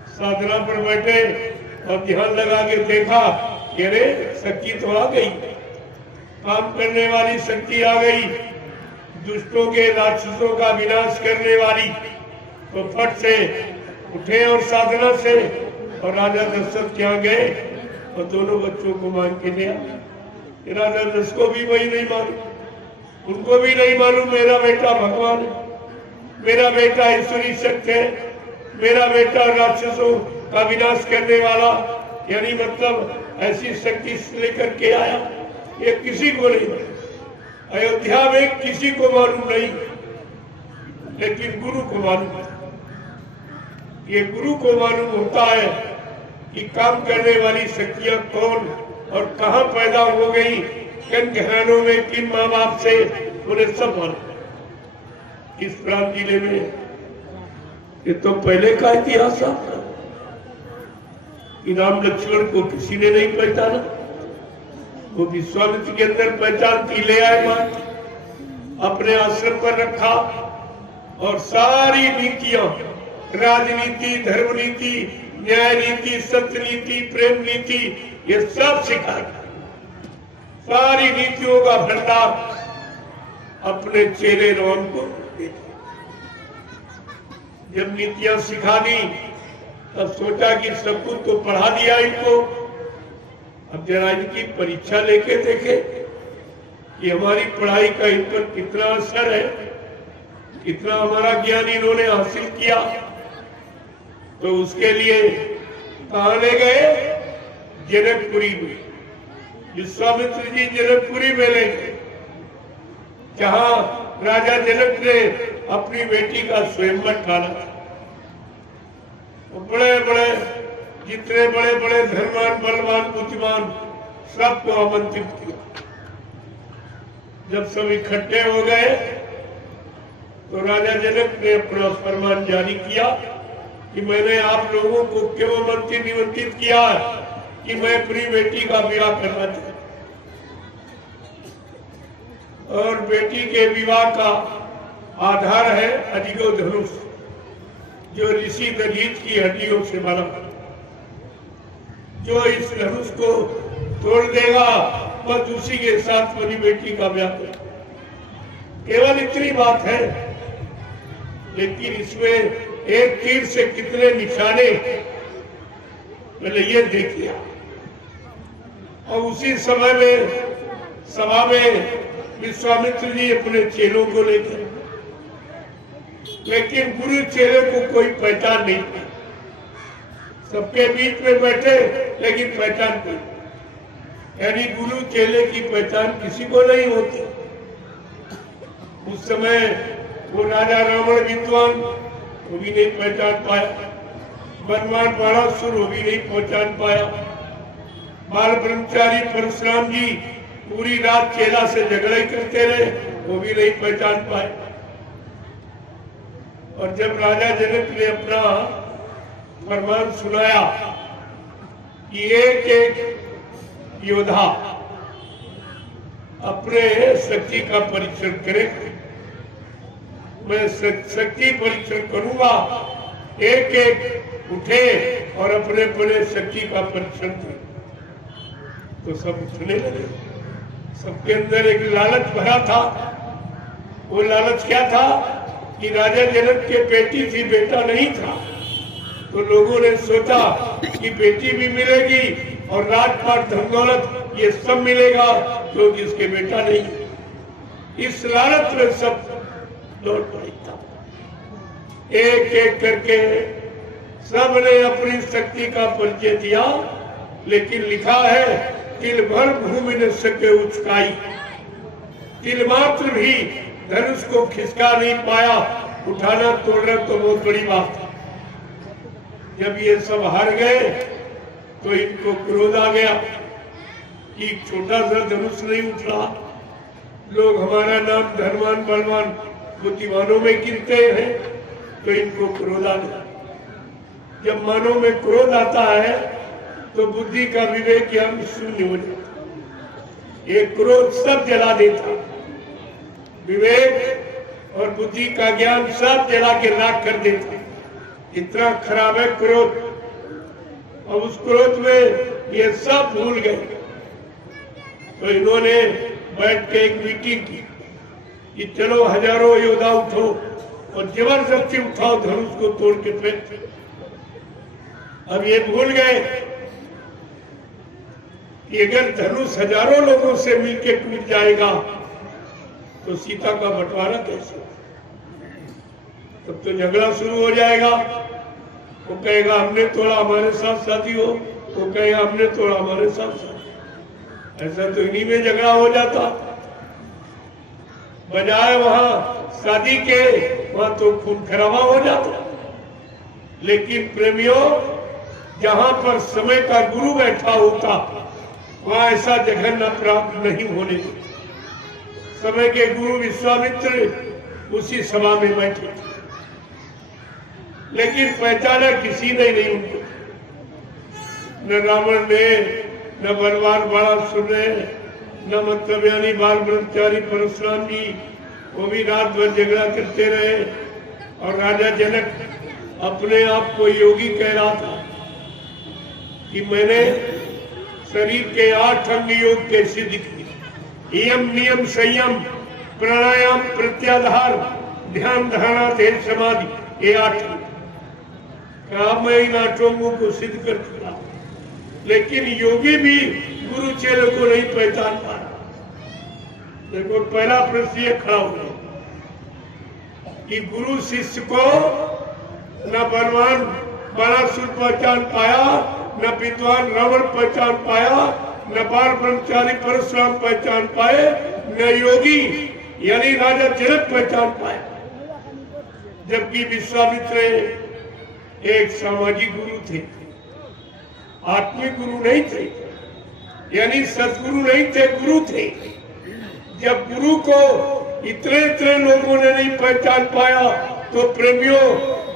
साधना पर बैठे और ध्यान लगा के देखा कि अरे शक्ति तो आ गई, काम करने वाली शक्ति आ गई, दुष्टों के राक्षसों का विनाश करने वाली। तो फट से उठे और साधना से और राजा दशरथ यहाँ गए और दोनों बच्चों को मांग के लिया। राजा दशरथ को भी वही नहीं मालूम, उनको भी नहीं मालूम मेरा बेटा भगवान है, मेरा बेटा ईश्वरी शक्ति है, मेरा बेटा राक्षसों का विनाश करने वाला, यानी मतलब ऐसी शक्ति लेकर के आया। ये किसी को नहीं मालूम, अयोध्या में किसी को मालूम नहीं, लेकिन गुरु को मालूम है। ये गुरु को मालूम होता है कि काम करने वाली शक्तियां कौन और कहां पैदा हो गई, किन घरानों में, किन माँ बाप से, उन्हें सब मालूम। इस प्रांत जिले में ये तो पहले का इतिहास था कि राम लक्ष्मण को किसी ने नहीं पहचाना, वो विश्वामित्र के अंदर पहचान की, ले आए बात, अपने आश्रम पर रखा और सारी नीतियां, राजनीति, धर्म नीति, न्याय नीति, सत्य नीति, प्रेम नीति, ये सब सिखा। सारी नीतियों का भंडार अपने चेले राम को दे। जब नीतियां सिखा दी तब सोचा कि सब कुछ तो पढ़ा दिया इनको, अब जरा इनकी परीक्षा लेके देखे कि हमारी पढ़ाई का इन पर कितना असर है, कितना हमारा ज्ञान इन्होंने हासिल किया। तो उसके लिए कहाँ ले गए? जनकपुरी में। विश्वामित्र जी जनकपुरी में ले गए, जहाँ राजा जनक ने अपनी बेटी का स्वयंवर ठाना। बड़े बड़े, जितने बड़े बड़े धनवान, बलवान, बुद्धिमान, सबको आमंत्रित किया। जब सब इकट्ठे हो गए तो राजा जनक ने अपना फरमान जारी किया कि मैंने आप लोगों को क्यों निमंत्रित किया कि मैं अपनी बेटी का विवाह करना चाहता और बेटी के विवाह का आधार है अदिगो धनुष, जो ऋषि दधीच की हड्डियों से बना। जो इस धनुष को तोड़ देगा बस उसी के साथ मेरी बेटी का ब्याह कर। केवल इतनी बात है, लेकिन इसमें एक तीर से कितने निशाने, पहले ये देख लिया। और उसी समय में सभा में विश्वामित्र जी अपने चेलों को लेकर, लेकिन गुरु चेले को कोई पहचान नहीं। सबके बीच में बैठे लेकिन पहचान कोई, यानी गुरु चेले की पहचान किसी को नहीं होती। उस समय वो राजा रावण विद्वान, वो भी नहीं पहचान पाया। बनवान बाणासुर, वो भी नहीं पहचान पाया। बाल ब्रह्मचारी परशुराम जी पूरी रात चेला से झगड़े करते रहे, वो भी नहीं पहचान पाए। और जब राजा जनक ने अपना फरमान सुनाया कि एक एक योद्धा अपने शक्ति का परीक्षण करे, मैं शक्ति परीक्षण करूंगा, एक एक उठे और अपने अपने शक्ति का परीक्षण करे, तो सब उठने लगे। सबके अंदर एक लालच भरा था। वो लालच क्या था कि राजा जनक के बेटी थी, बेटा नहीं था। तो लोगों ने सोचा कि बेटी भी मिलेगी और राजपाट, धन दौलत, ये सब मिलेगा, क्योंकि इसके बेटा नहीं। इस लालच में सब लौट पड़ी था। एक एक करके सबने अपनी शक्ति का परिचय दिया, लेकिन लिखा है तिल भर भूमि न सके उचकाई, तिल मात्र भी धनुष को खिसका नहीं पाया। उठाना तोड़ना तो बहुत बड़ी बात है। जब ये सब हार गए तो इनको क्रोध आ गया। कि छोटा सा धनुष नहीं उठ रहा, लोग हमारा नाम धनवान बलवान बुद्धिमानों में गिनते हैं, तो इनको क्रोध आ गया। जब मनों में क्रोध आता है तो बुद्धि का विवेक ज्ञान शून्य हो जाता। ये क्रोध सब जला देता, विवेक और बुद्धि का ज्ञान सब जला के राख कर देता। इतना खराब है क्रोध। अब उस क्रोध में ये सब भूल गए, तो इन्होंने बैठ के एक मीटिंग की कि चलो हजारों योद्धा उठो और जबरदस्ती उठाओ धनुष को तोड़ के फेंक। अब ये भूल गए कि अगर धनुष हजारों लोगों से मिलकर टूट जाएगा तो सीता का बंटवारा कैसे? तब तो झगड़ा शुरू हो जाएगा। वो कहेगा हमने तोड़ा, हमारे साथ साथी हो, वो कहेगा हमने तोड़ा, हमारे साथ साथी। ऐसा तो इन्हीं में झगड़ा हो जाता। बजाय वहां शादी के, वहां तो खून खराबा हो जाता। लेकिन प्रेमियों, जहां पर समय का गुरु बैठा होता वहां ऐसा जघन्य प्राप्त नहीं होने देता। समय के गुरु विश्वामित्र उसी सभा में बैठे थे, लेकिन पहचाना किसी ने नहीं उनको। न रावण ने, न बलवान बड़ा सुने, न मतलब यानी बाल ब्रह्मचारी परशुराम जी, वो भी रात भर झगड़ा करते रहे। और राजा जनक अपने आप को योगी कह रहा था कि मैंने शरीर के 8 अंग योग के सिद्ध किए, यम नियम संयम प्राणायाम प्रत्याधार ध्यान धारणा ध्येय समाधि, ये 8 अंग। कहा मैं इन 8 अंगों को सिद्ध कर चुका, लेकिन योगी भी गुरु चेले को नहीं पहचान पा रहा। देखो पहला प्रश्न ये खड़ा हो कि गुरु शिष्य को न बलवान बाणासुर पहचान पाया, न विद्वान रावण पहचान पाया, न बाल ब्रह्मचारी परशुराम पहचान पाए, न योगी यानी राजा जनक पहचान पाए। जबकि विश्वामित्र एक सामाजिक गुरु थे, आत्मिक गुरु नहीं थे, यानी सदगुरु नहीं थे, गुरु थे। जब गुरु को इतने लोगों ने नहीं पहचान पाया, तो प्रेमियों,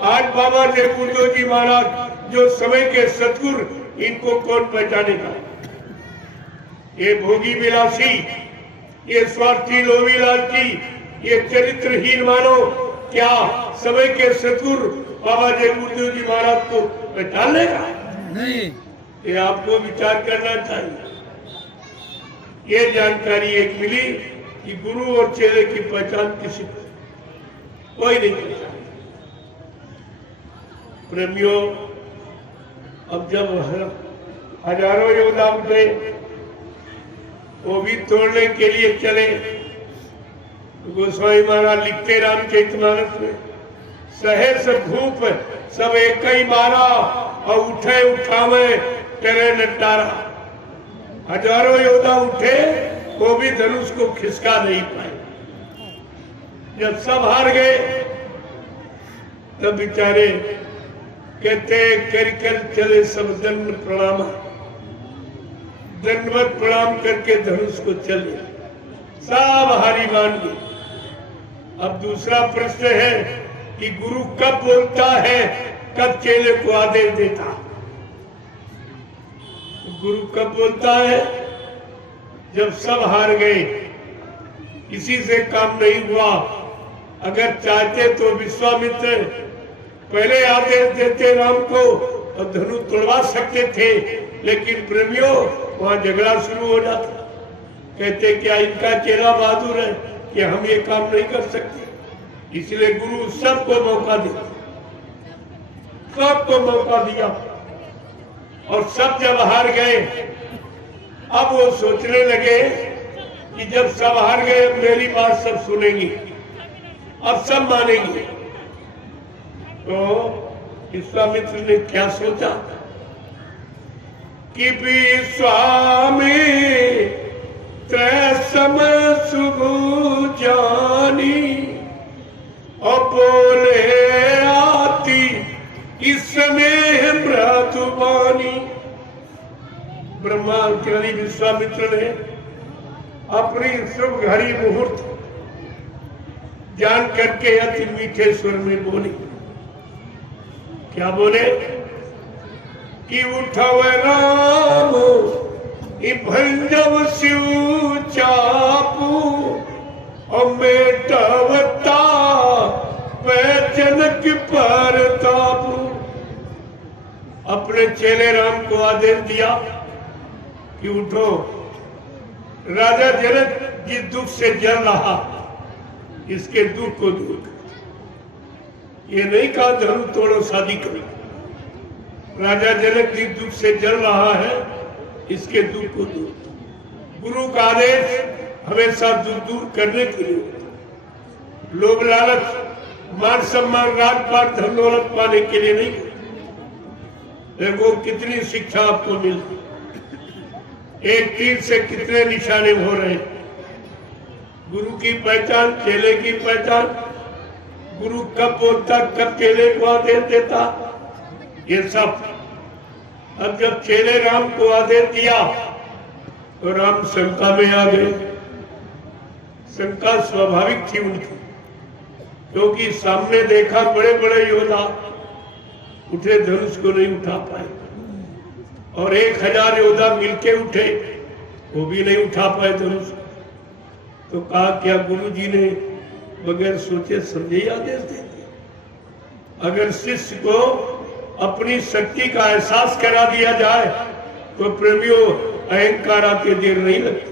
आज बाबा जयपुरदेव जी महाराज जो समय के सतगुरु, इनको कौन पहचानेगा? ये भोगी विलासी, ये स्वार्थी लोभी लालची, ये चरित्रहीन मानव क्या समय के सतगुरु बाबा जयपुरदेव जी महाराज को पहचान लेगा? नहीं। ये आपको विचार करना चाहिए। ये जानकारी एक मिली कि गुरु और चेले की पहचान किसी कोई नहीं करता। प्रेमियों, अब जब हजारों योद्धा उठे, वो भी तोड़ने के लिए चले, गोस्वामी महाराज लिखते रामचरितमानस में, शहर से भूप सब एक ही मारा और उठे उठावे तेरे नटारा। हजारों योद्धा उठे, वो भी धनुष को खिसका नहीं पाए। जब सब हार गए, तब बेचारे कहते कर चले सब दंड प्रणाम, दंडवत प्रणाम करके धनुष को चले, सब हारी मान गए। अब दूसरा प्रश्न है कि गुरु कब बोलता है, कब चेले को आदेश देता? गुरु कब बोलता है? जब सब हार गए, किसी से काम नहीं हुआ। अगर चाहते तो विश्वामित्र पहले आदेश देते राम को और धनु तोड़वा सकते थे, लेकिन प्रेमियों वहां झगड़ा शुरू हो जाता। कहते क्या इनका चेला बहादुर है कि हम ये काम नहीं कर सकते? इसलिए गुरु सबको मौका दिया, सबको मौका दिया। और सब जब हार गए, अब वो सोचने लगे कि जब सब हार गए, अब मेरी बात सब सुनेंगे, अब सब मानेंगे। तो विश्वामित्र ने क्या सोचा कि विश्वामित्र समय शुभ जानी और बोले आती इसमें मृदुबानी। ब्रह्मा ज्ञानी विश्वामित्र ने अपनी शुभ घड़ी मुहूर्त जान करके अति मीठे स्वर में बोले। क्या बोले कि उठव राम भंजव शिव चापू और मेटवता जनक पर तापू। अपने चेले राम को आदेश दिया कि उठो, राजा जनक जिस दुख से जल रहा इसके दुख को दूर कर। ये नहीं कहा धर्म तोड़ो शादी करो। राजा जनक जिस दुख से जल रहा है इसके दुख को दूर। गुरु का आदेश हमेशा दुख दूर करने के लिए। लोभ लालच मान सम्मान राजपाट धन दौलत पाने के लिए नहीं। देखो कितनी शिक्षा आपको मिलती, एक तीर से कितने निशाने हो रहे। गुरु की पहचान, चेले की पहचान, गुरु कब बोलता कब चेले को आदेश देता, ये सब। अब जब चेले राम को आदेश दिया तो राम शंका में आ गए। शंका स्वाभाविक थी उनकी, क्योंकि सामने देखा बड़े बड़े योद्धा उठे, धनुष को नहीं उठा पाए, और 1000 योद्धा मिलके उठे, वो भी नहीं उठा पाए धनुष। तो कहा क्या गुरु जी ने बगैर सोचे समझे ही आदेश दे दिया। अगर शिष्य को अपनी शक्ति का एहसास करा दिया जाए तो प्रेमियों अहंकार आते देर नहीं लगती।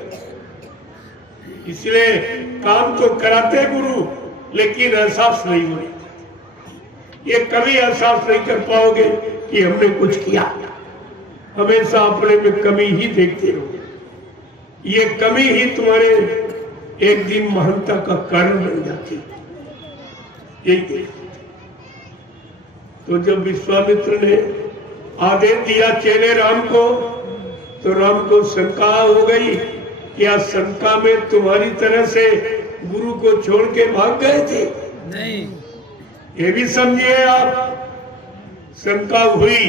इसलिए काम तो कराते गुरु, लेकिन एहसास नहीं होने। ये कभी एहसास नहीं कर पाओगे कि हमने कुछ किया। हमेशा अपने में कमी ही देखते रहो। ये कमी ही तुम्हारे एक दिन महानता का कारण बन जाती है। यही तो जब विश्वामित्र ने आदेश दिया चेले राम को, तो राम को शंका हो गई। क्या शंका में तुम्हारी तरह से गुरु को छोड़ के भाग गए थे? नहीं। ये भी समझिए आप, शंका हुई,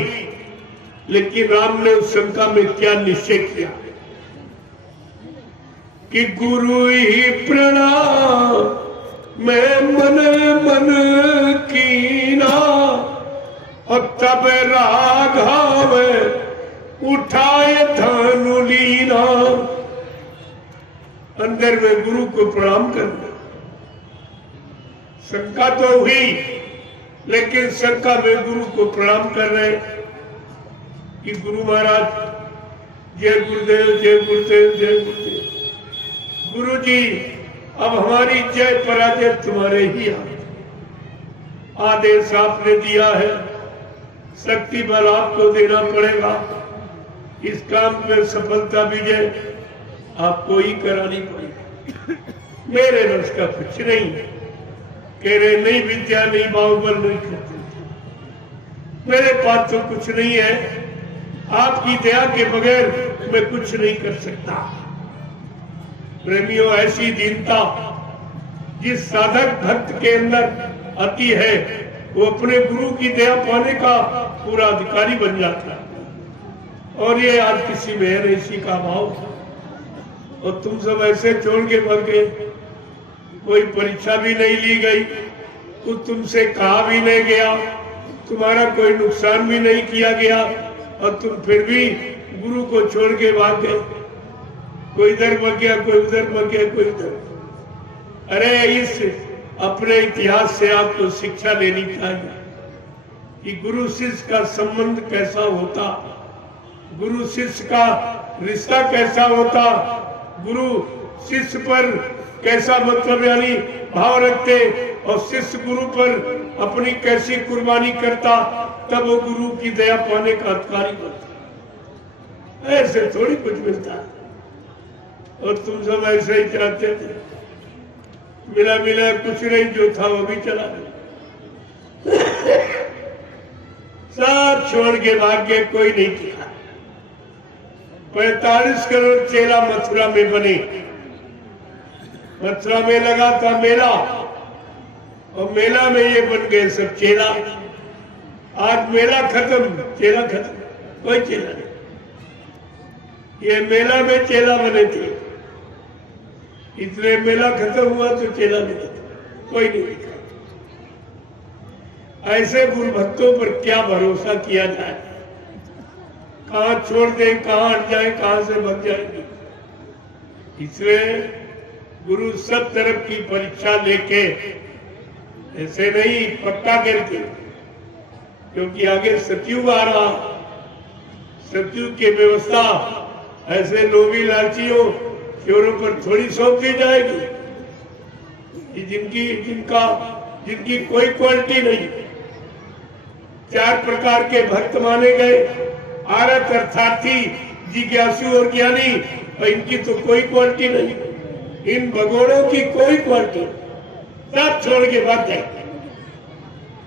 लेकिन राम ने उस शंका में क्या निश्चय किया कि गुरु ही प्रणाम मैं मन मन कीना, और तब राघव उठाए धनु लीना। अंदर में गुरु को प्रणाम करना। शंका तो हुई, लेकिन शंका में गुरु को प्रणाम कर रहे कि गुरु महाराज जय गुरुदेव, जय गुरुदेव, जय गुरुदेव। गुरु जी अब हमारी जय पराजय तुम्हारे ही आदेश आपने दिया है, शक्ति बल आपको देना पड़ेगा। इस काम में सफलता विजय आपको ही करानी पड़ेगी। मेरे बस का कुछ नहीं। कह रहे नहीं विद्या नहीं बाहुबल नहीं करते, मेरे पास तो कुछ नहीं है, आपकी दया के बगैर मैं कुछ नहीं कर सकता। प्रेमियों ऐसी दीनता जिस साधक भक्त के अंदर आती है, वो अपने गुरु की दया पाने का पूरा अधिकारी बन जाता है। और ये आज किसी में है इसी का भाव। और तुम सब ऐसे छोड़ के भाग गए, कोई परीक्षा भी नहीं ली गई, कुछ तुमसे कहा भी नहीं गया, तुम्हारा कोई नुकसान भी नहीं किया गया, और तुम फिर भी गुरु को छोड़ के भाग गए। कोई इधर भाग गया, कोई उधर भाग गया, कोई उधर। अरे इस अपने इतिहास से आपको शिक्षा लेनी चाहिए कि गुरु शिष्य का संबंध कैसा होता, गुरु शिष्य का रिश्ता कैसा होता, गुरु शिष्य पर कैसा मतलब यानी भाव रखते, और शिष्य गुरु पर अपनी कैसी कुर्बानी करता, तब वो गुरु की दया पाने का अधिकारी बनता। ऐसे थोड़ी कुछ मिलता है। और तुम सब ऐसे ही चाहते थे, मिला मिला कुछ नहीं, जो था वो भी चला गया। सब छोड़ के भाग के कोई नहीं किया। 45 करोड़ चेला मथुरा में बने। मथुरा में लगा था मेला, और मेला में ये बन गए सब चेला। आज मेला खत्म, चेला खत्म, कोई चेला नहीं। ये मेला में चेला बने थे, इसलिए मेला खत्म हुआ तो चेला नहीं था, कोई नहीं दिखा। ऐसे गुरु भक्तों पर क्या भरोसा किया जाए, कहां छोड़ दें, कहां हट जाए, कहां से भग जाएंगे। इसलिए गुरु सब तरफ की परीक्षा लेके, ऐसे नहीं पक्का करके, क्योंकि आगे सतयुग आ रहा, सतयुग की व्यवस्था ऐसे लोभी लालचियों चोरों पर थोड़ी सौंप दी जाएगी कि जिनकी कोई क्वालिटी नहीं। 4 प्रकार के भक्त माने गए, आरत, अर्थार्थी, जिज्ञासु और ज्ञानी, और इनकी तो कोई क्वालिटी नहीं। इन भगोड़ों की कोई क्वालिटी, सब छोड़ के भाग गए,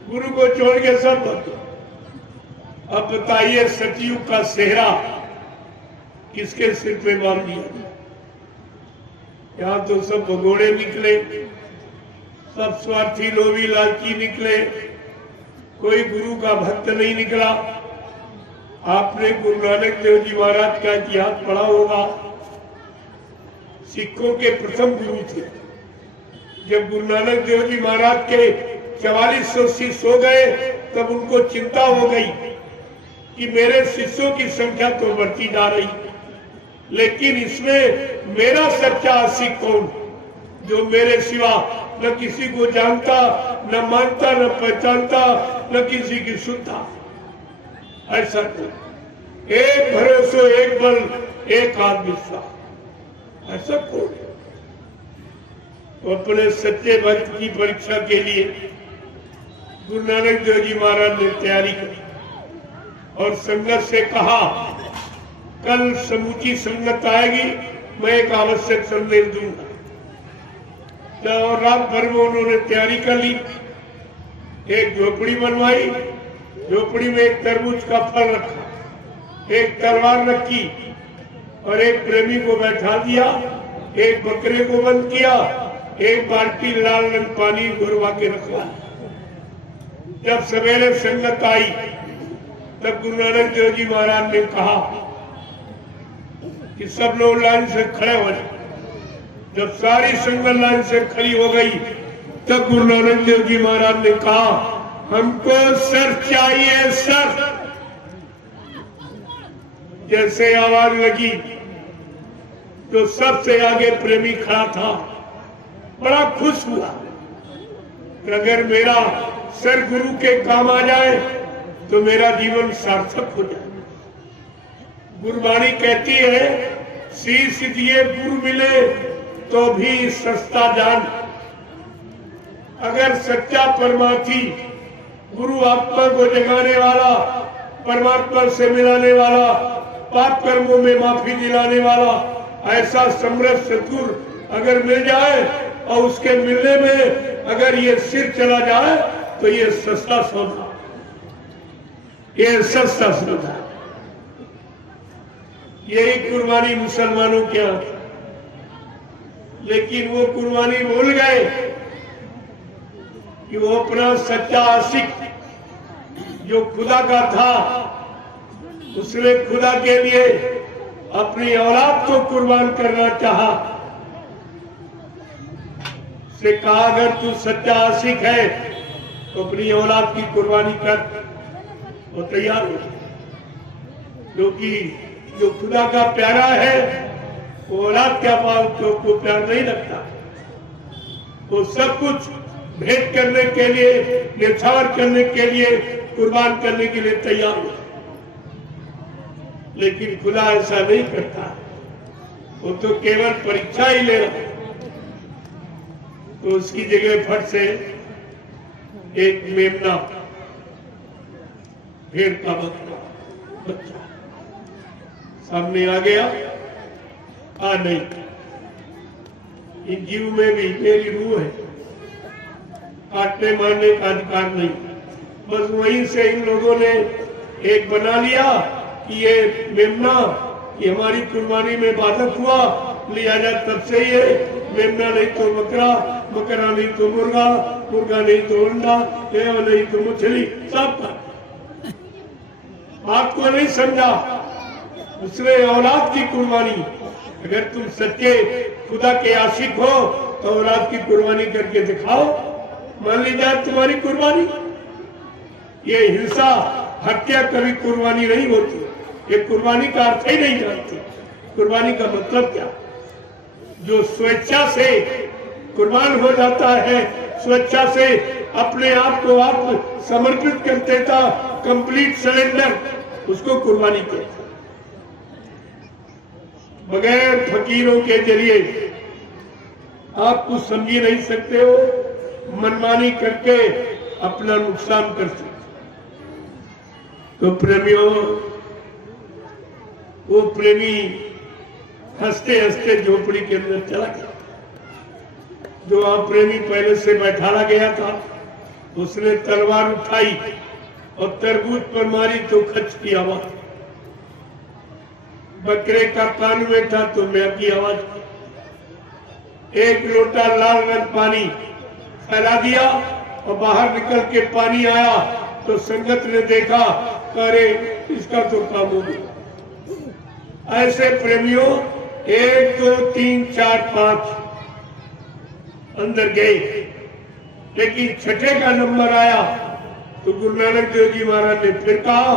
गुरु को छोड़ के सब भाग गए। अब बताइए सतयुग का सेहरा किसके सिर पे बांध दिया? यहाँ तो सब भगोड़े निकले, सब स्वार्थी लोभी लालची निकले, कोई गुरु का भक्त नहीं निकला। आपने गुरु नानक देव जी महाराज का इतिहास पढ़ा होगा, सिखों के प्रथम गुरु थे। जब गुरु नानक देव जी महाराज के 4400 शिष्य हो गए, तब उनको चिंता हो गई कि मेरे शिष्यों की संख्या तो बढ़ती जा रही, लेकिन इसमें मेरा सच्चा आशिक कौन, जो मेरे सिवा न किसी को जानता, न मानता, न पहचानता, न किसी की सुनता। ऐसा कोई, एक भरोसा, एक बल, एक आत्मविश्वास, ऐसा कौन? तो अपने सच्चे भक्त की परीक्षा के लिए गुरु नानक देव जी महाराज ने तैयारी की और संगत से कहा, कल समूची संगत आएगी, मैं एक आवश्यक संदेश दूंगा। और रात भर में उन्होंने तैयारी कर ली, एक झोपड़ी बनवाई, झोपड़ी में एक तरबूज का फल रखा, एक तलवार रखी और एक प्रेमी को बैठा दिया, एक बकरे को बंद किया, एक बाल्टी लाल रंग पानी घुरवा के रखा। जब सवेरे संगत आई, तब गुरु नानक देव जी महाराज ने कहा कि सब लोग लाइन से खड़े हो जाए। जब सारी संगत लाइन से खड़ी हो गई, तब गुरु नानक देव जी महाराज ने कहा, हमको सर चाहिए, सर। जैसे आवाज लगी तो सबसे आगे प्रेमी खड़ा था, बड़ा खुश हुआ कि अगर मेरा सर गुरु के काम आ जाए तो मेरा जीवन सार्थक हो जाए। गुरबाणी कहती है, शीश दिए गुरु मिले तो भी सस्ता जान। अगर सच्चा परमार्थी, गुरु आत्मा को जगाने वाला, परमात्मा से मिलाने वाला, पाप कर्मों में माफी दिलाने वाला, ऐसा समर्थ सतगुरु अगर मिल जाए और उसके मिलने में अगर ये सिर चला जाए, तो ये सस्ता सौदा, ये सस्ता सौदा। यही कुर्बानी मुसलमानों के यहाँ, लेकिन वो कुर्बानी भूल गए कि वो अपना सच्चा आशिक जो खुदा का था, उसने खुदा के लिए अपनी औलाद को कुर्बान करना चाहा। से कहा, अगर तू सच्चा आशिक है तो अपनी औलाद की कुर्बानी कर, वो तैयार हो। क्योंकि जो खुदा का प्यारा है, वो औलाद क्या बात को प्यार नहीं रखता, वो सब कुछ भेंट करने के लिए, न्यौछावर करने के लिए, कुर्बान करने के लिए तैयार हो। लेकिन खुदा ऐसा नहीं करता, वो तो केवल परीक्षा ही ले रहा है। तो उसकी जगह फट से एक मेमना, भेड़ का बच्चा सामने आ गया। नहीं, इन जीव में भी मेरी रूह है, काटने मारने का अधिकार नहीं। बस वहीं से इन लोगों ने एक बना लिया कि ये मेमना, ये हमारी कुर्बानी में बाधक हुआ, लिहाजा तब से ये मेमना नहीं तो बकरा, बकरा नहीं तो मुर्गा, मुर्गा नहीं तो अंडा, नहीं तो मछली, सब बात को नहीं समझा। उसने औलाद की कुर्बानी। अगर तुम सच्चे खुदा के आशिक हो तो औलाद की कुर्बानी करके दिखाओ, मान ली जाए तुम्हारी कुर्बानी। ये हिंसा हत्या कभी कुर्बानी नहीं होती। ये कुर्बानी का अर्थ ही नहीं जानती। कुर्बानी का मतलब क्या? जो स्वेच्छा से कुर्बान हो जाता है, स्वेच्छा से अपने आप को आप समर्पित कर देता, कंप्लीट सरेंडर, उसको कुर्बानी कहते हैं। बगैर फकीरों के जरिए आप कुछ समझ नहीं सकते हो, मनमानी करके अपना नुकसान कर सकते। तो प्रेमियों, वो प्रेमी हंसते हंसते झोपड़ी के अंदर चला गया। जो आप प्रेमी पहले से बैठाला गया था, उसने तलवार उठाई और तरबूज पर मारी तो खच की आवाज। बकरे का कान में था तो मैं की आवाज। एक लोटा लाल रंग पानी फैला दिया और बाहर निकल के पानी आया तो संगत ने देखा, अरे इसका तो काम हो गया। ऐसे प्रेमियों 1 2 3 4 5 अंदर गए, लेकिन छठे का नंबर आया तो गुरु नानक देव जी महाराज ने फिर कहा,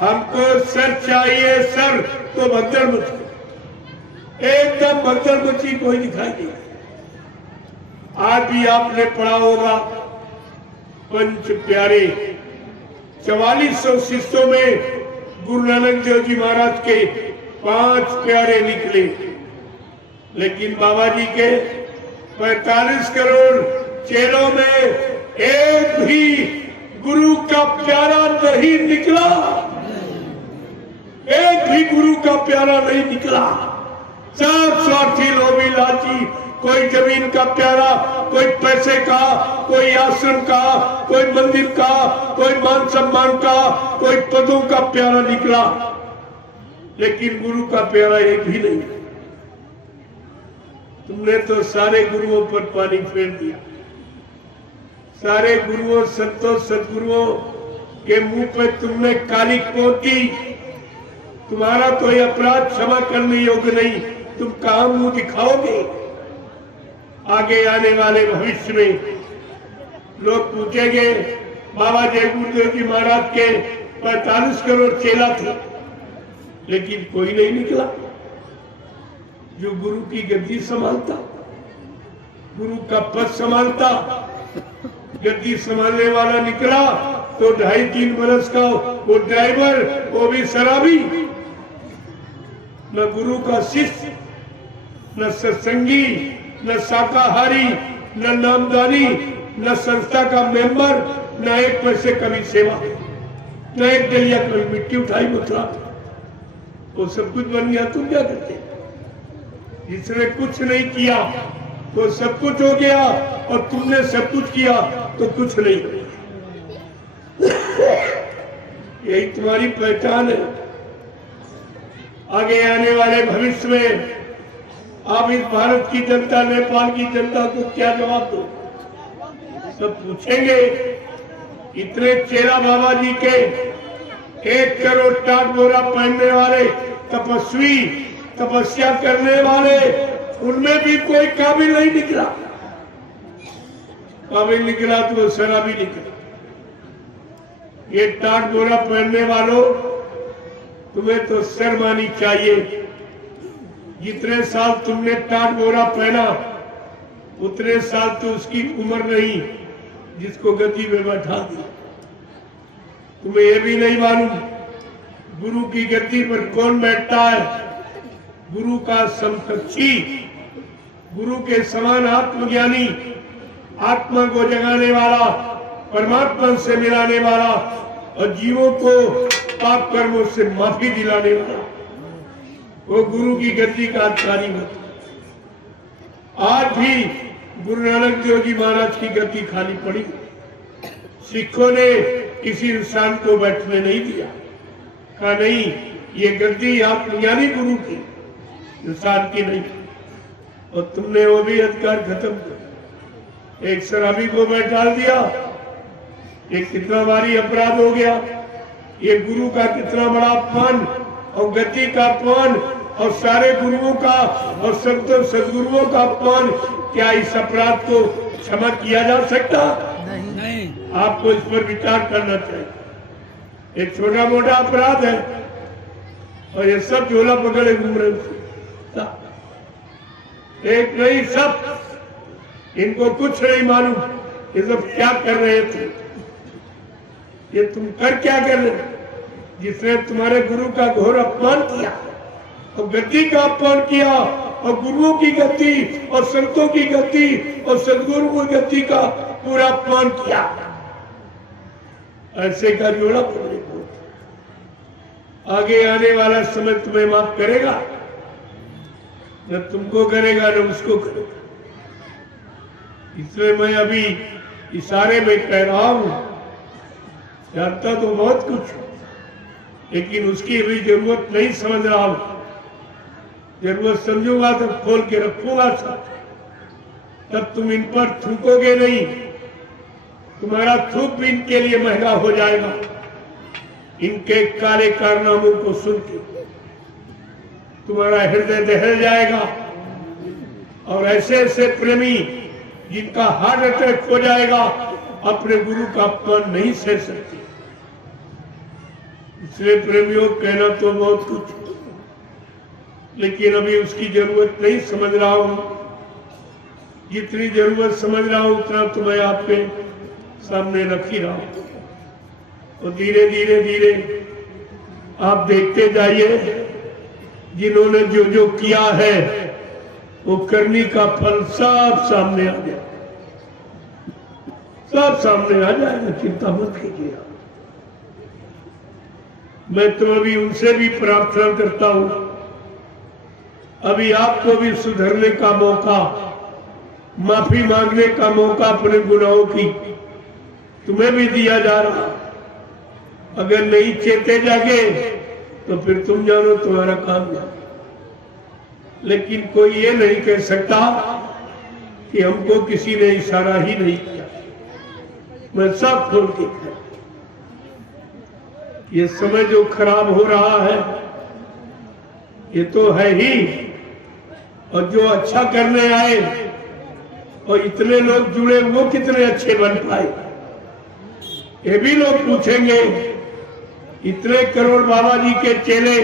हमको सर चाहिए सर। तो भगदड़ मच गई, एकदम भगदड़ मची, कोई दिखाई नहीं। आज भी आपने पढ़ा होगा पंच प्यारे, 4400 शिष्यों में गुरु नानक देव जी महाराज के 5 प्यारे निकले, लेकिन बाबा जी के 45 करोड़ चेलों में एक भी गुरु का प्यारा नहीं निकला। एक भी गुरु का प्यारा नहीं निकला। सब स्वार्थी, लोभी, लालची, कोई जमीन का प्यारा, कोई पैसे का, कोई आश्रम का, कोई मंदिर का, कोई मान सम्मान का, कोई पदों का प्यारा निकला, लेकिन गुरु का प्यारा एक भी नहीं। तुमने तो सारे गुरुओं पर पानी फेर दिया। सारे गुरुओं, संतों, सदगुरुओं के मुंह पे तुमने काली पोती। तुम्हारा तो ये अपराध क्षमा करने योग्य नहीं, तुम कहां मुंह दिखाओगे? आगे आने वाले भविष्य में लोग पूछेंगे, बाबा जय गुरुदेव जी महाराज के 45 करोड़ चेला थे, लेकिन कोई नहीं निकला जो गुरु की गद्दी संभालता, गुरु का पद संभालता। गद्दी संभालने वाला निकला तो 2.5-3 बरस का वो ड्राइवर, वो भी शराबी। न गुरु का शिष्य, न सत्संगी, न शाकाहारी, न नामदानी, न संस्था का मेंबर, न एक पैसे कभी सेवा, न एक दलिया कभी मिट्टी उठाई मुद्रा। वो सब कुछ बन गया, तुम क्या करते? जिसने कुछ नहीं किया तो सब कुछ हो गया, और तुमने सब कुछ किया तो कुछ नहीं। यही तुम्हारी पहचान है। आगे आने वाले भविष्य में आप इस भारत की जनता, नेपाल की जनता को क्या जवाब दो? सब पूछेंगे, इतने चेला बाबा जी के 1 करोड़ टाट बोरा पहनने वाले तपस्वी, तपस्या करने वाले, उनमें भी कोई काबिल नहीं निकला। काबिल निकला तो वो शराबी निकला। ये टाट बोरा पहनने वालों, तुम्हें तो शर्म आनी चाहिए। जितने साल तुमने टाट बोरा पहना, उतने साल तो उसकी उम्र नहीं जिसको गद्दी में बैठा दिया। तुम्हें ये भी नहीं मालूम गुरु की गद्दी पर कौन बैठता है? गुरु का समकक्षी, गुरु के समान आत्मज्ञानी, आत्मा को जगाने वाला, परमात्मा से मिलाने वाला और जीवों को पाप कर्मों से माफी दिलाने वाला, वो गुरु की गद्दी का अधिकारी होता। आज भी गुरु नानक देव जी महाराज की गद्दी खाली पड़ी। सिखों ने किसी इंसान को बैठने नहीं दिया। कहा नहीं, ये गद्दी आत्मज्ञानी गुरु की, इंसान की नहीं। और तुमने वो भी अधिकार खत्म कर, एक शराबी को बैठा दिया। ये कितना भारी अपराध हो गया। ये गुरु का कितना बड़ा अपमान और गति का अपमान और सारे गुरुओं का और संतों सदगुरुओं का अपमान, क्या इस अपराध को क्षमा किया जा सकता? नहीं। आपको इस पर विचार करना चाहिए। एक छोटा मोटा अपराध है और ये सब झोला पकड़े घूम रहे हैं। एक नहीं, सब, इनको कुछ नहीं मालूम ये सब क्या कर रहे थे। ये तुम कर क्या कर रहे? जिसने तुम्हारे गुरु का घोर अपमान किया और गति का अपमान किया और गुरुओं की गति और संतों की गति और सदगुरु की गति का पूरा अपमान किया, ऐसे का जोड़ा पकड़े। आगे आने वाला समय तुम्हें माफ करेगा, न तुमको करेगा न उसको करेगा। इसलिए मैं अभी इशारे में कह रहा हूं, जानता तो बहुत कुछ, लेकिन उसकी अभी जरूरत नहीं समझ रहा हूं। जरूरत समझूंगा तब खोल के रखूंगा सब, तब तुम इन पर थूकोगे नहीं। तुम्हारा थूक भी इनके लिए महंगा हो जाएगा। इनके काले कारनामों को सुन के तुम्हारा हृदय दहल जाएगा और ऐसे ऐसे प्रेमी जिनका हार्ट अटैक हो जाएगा अपने गुरु का अपमान नहीं सह सकते। इसलिए प्रेमियों, कहना तो बहुत कुछ, लेकिन अभी उसकी जरूरत नहीं समझ रहा हूं। जितनी जरूरत समझ रहा हूं उतना तो मैं आपके सामने रख ही रहा हूं। और धीरे धीरे धीरे आप देखते जाइए, जिन्होंने जो जो किया है वो करने का फल सब सामने आ गया, सब सामने आ जाएगा। चिंता मत कीजिए। मैं तो अभी उनसे भी प्रार्थना करता हूं, अभी आपको भी सुधरने का मौका, माफी मांगने का मौका अपने गुनाहों की तुम्हें भी दिया जा रहा। अगर नहीं चेते जागे तो फिर तुम जानो, तुम्हारा काम जानो। लेकिन कोई ये नहीं कह सकता कि हमको किसी ने इशारा ही नहीं किया। मैं सब खोल के कह, ये समय जो खराब हो रहा है ये तो है ही, और जो अच्छा करने आए और इतने लोग जुड़े वो कितने अच्छे बन पाए, ये भी लोग पूछेंगे। इतने करोड़ बाबा जी के चेले,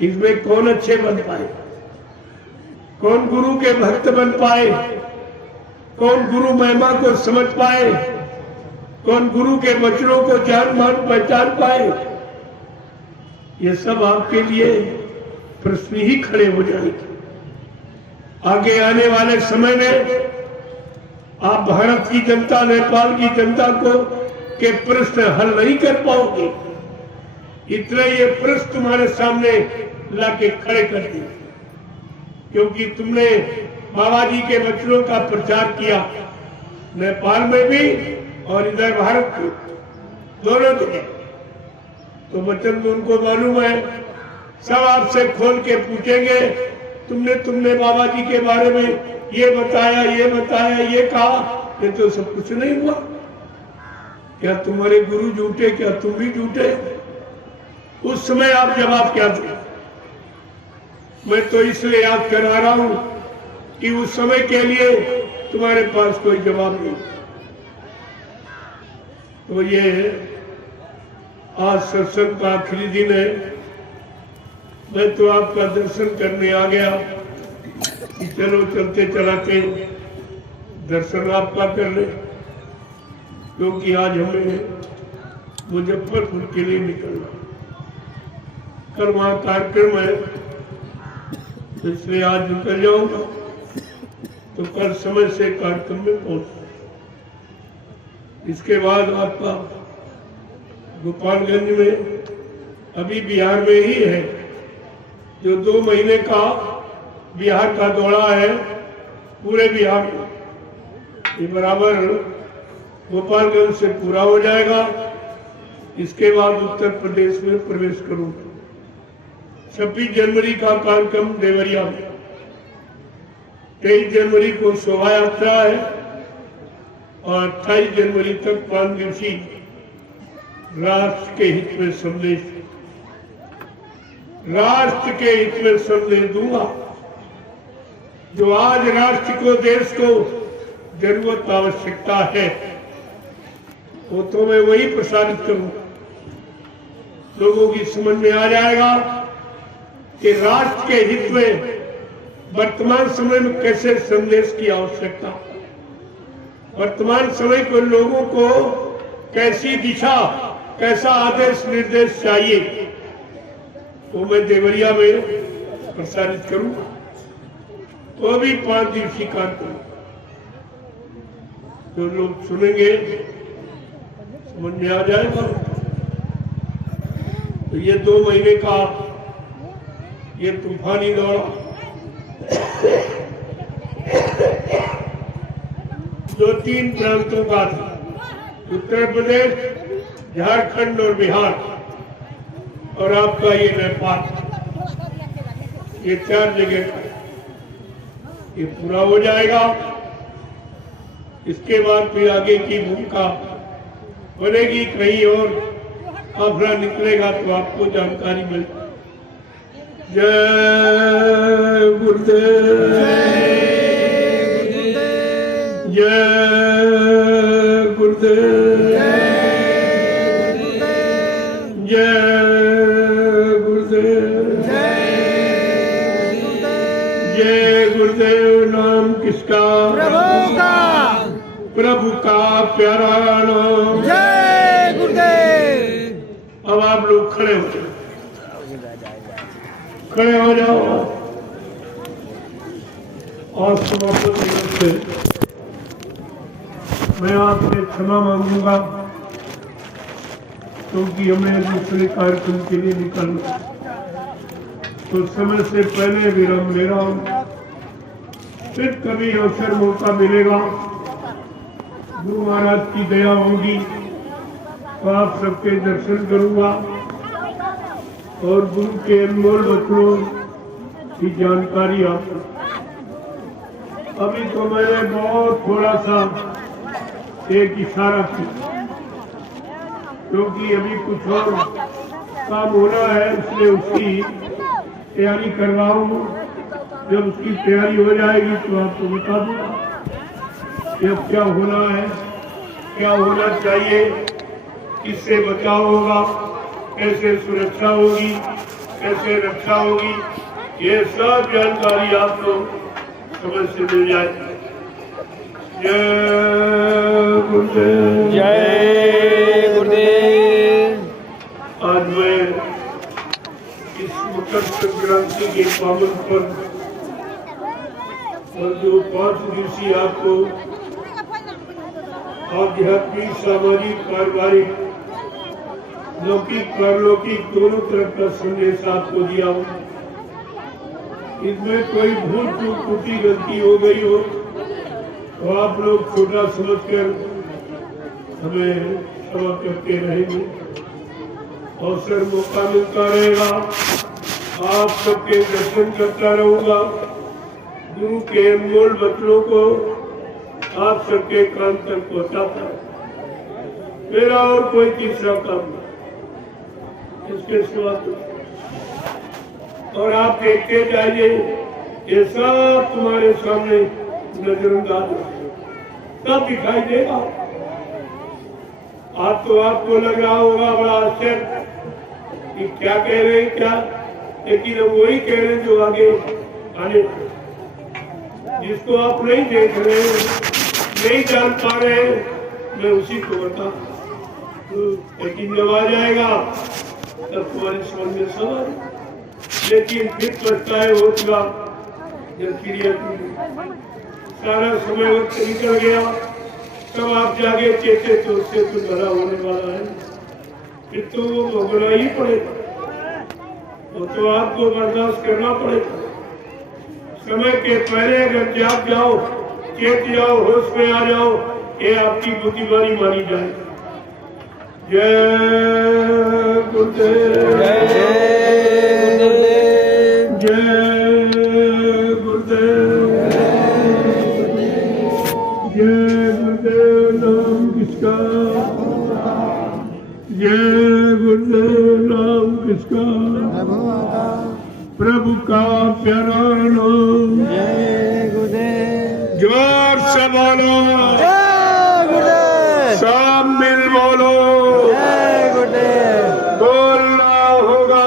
इसमें कौन अच्छे बन पाए, कौन गुरु के भक्त बन पाए, कौन गुरु महिमा को समझ पाए, कौन गुरु के वचनों को जान मान पहचान पाए। ये सब आपके लिए प्रश्न ही खड़े हो जाएंगे। आगे आने वाले समय में आप भारत की जनता, नेपाल की जनता को के प्रश्न हल नहीं कर पाओगे। इतने ये प्रश्न तुम्हारे सामने लाके खड़े कर दिए, क्योंकि तुमने बाबा जी के वचनों का प्रचार किया, नेपाल में भी और इधर भारत में, दोनों जगह। तो वचन तो उनको मालूम है, सब आपसे खोल के पूछेंगे, तुमने बाबा जी के बारे में ये बताया, ये कहा, ये तो सब कुछ नहीं हुआ। क्या तुम्हारे गुरु झूठे, क्या तुम भी झूठे? उस समय आप जवाब क्या दें? मैं तो इसलिए याद करा रहा हूं कि उस समय के लिए तुम्हारे पास कोई जवाब नहीं। तो ये आज सत्संग का आखिरी दिन है। मैं तो आपका दर्शन करने आ गया कि चलो चलते चलाते दर्शन आपका कर ले, क्योंकि आज हमें मुजफ्फरपुर के लिए निकलना, कल वहां कार्यक्रम है, इसलिए आज निकल जाऊंगा तो कल समय से कार्यक्रम में पहुंच। इसके बाद आपका गोपालगंज में, अभी बिहार में ही है, जो 2 महीने का बिहार का दौरा है पूरे बिहार में, ये बराबर गोपालगंज से पूरा हो जाएगा। इसके बाद उत्तर प्रदेश में प्रवेश करूंगा। 26 जनवरी का कार्यक्रम देवरिया में, 23 जनवरी को शोभा यात्रा है और 28 जनवरी तक 5 दिवसीय राष्ट्र के हित में संदेश। राष्ट्र के हित में संदेश दूंगा। जो आज राष्ट्र को, देश को जरूरत आवश्यकता है, वो तो मैं वही प्रसारित करूं। लोगों की समझ में आ जाएगा कि राष्ट्र के हित में वर्तमान समय में कैसे संदेश की आवश्यकता, वर्तमान समय को लोगों को कैसी दिशा, कैसा आदेश निर्देश चाहिए, वो मैं देवरिया में प्रसारित करूंगा। तो भी 5 दिवसीय कार्यक्रम जो लोग सुनेंगे समझ में आ जाएगा। तो ये 2 महीने का ये तूफानी दौरा जो 3 प्रांतों का था, उत्तर प्रदेश, झारखंड और बिहार, और आपका ये नेपाल, ये 4 जगह का ये पूरा हो जाएगा। इसके बाद फिर आगे की भूमिका बनेगी, कहीं और काफिला निकलेगा तो आपको जानकारी मिल। जय गुरुदेव, जय गुरुदेव, जय गुरुदेव, जय गुरुदेव। नाम किसका? प्रभु का, प्रभु का प्यारा नाम। जय गुरुदेव। अब आप लोग खड़े हो जाओ, खड़े हो जाओ और समापन दिवस से मैं आपसे क्षमा मांगूंगा, क्योंकि हमें दूसरे कार्यक्रम के लिए निकलना, तो समय से पहले विराम ले रहा हूं। फिर कभी अवसर मौका मिलेगा, गुरु महाराज की दया होगी तो आप सबके दर्शन करूंगा और गुरु के अनमोल वचनों की जानकारी आपको। अभी तो मैंने बहुत थोड़ा सा एक इशारा किया, क्योंकि अभी कुछ और काम होना है, इसलिए उसकी तैयारी कर रहा हूँ। जब उसकी तैयारी हो जाएगी तो आपको बता दूंगा कि अब क्या होना है, क्या होना चाहिए, किससे बचाव होगा, कैसे सुरक्षा होगी, कैसे रक्षा होगी, ये सब जानकारी आपको समझ से मिल जाएगी। जय गुरुदेव, जय गुरुदेव। आज मैं इस मकर संक्रांति के पावन पर और जो 5 दिवसीय आपको आध्यात्मिक, सामाजिक, पारिवारिक, लौकिक, पारलौकिक दोनों तरफ का संदेश आपको दिया हो, इसमें कोई भूल चूक, त्रुटि, गलती हो गई हो तो आप लोग छोटा समझकर हमें क्षमा करते रहेंगे। अवसर मौका मिलता रहेगा, आप सबके दर्शन करता रहूंगा। गुरु के अनमोल वचनों को आप सबके कान तक पहुंचाता है। मेरा और कोई तीसरा काम नहीं इसके सिवा तो। और आप देखते जाइए, ये सब तुम्हारे सामने नजरअंदाज सब दिखाई देगा। आज तो आपको लग रहा होगा बड़ा आश्चर्य कि क्या कह रहे हैं, क्या, लेकिन हम वही कह रहे हैं जो आगे आने, जिसको आप नहीं देख रहे, नहीं जान पा रहे, मैं उसी को बता। लेकिन जब आ जाएगा तब तुम्हारे समझ में सब आ, लेकिन फिर पछताए होगा जब क्रिया सारा समय वक्त निकल गया, तब आप जागे चेते तो उससे तो भला होने वाला है, फिर तो वो भोगना ही पड़ेगा, वो तो आपको बर्दाश्त करना पड़ेगा। समय के पहले अगर जाग जाओ, चेत जाओ, होश में आ जाओ, ये आपकी बुद्धिमानी मानी जाए। जय गुरुदेव, जय गुरुदेव, जय गुरुदेव। नाम किसका? जय गुरुदेव नाम किसका, प्रभु का प्यारा नाम। जय गुरुदेव। जोर से बोलो, जय गुरुदेव। सब मिल बोलो, जय गुरुदेव। बोलना होगा,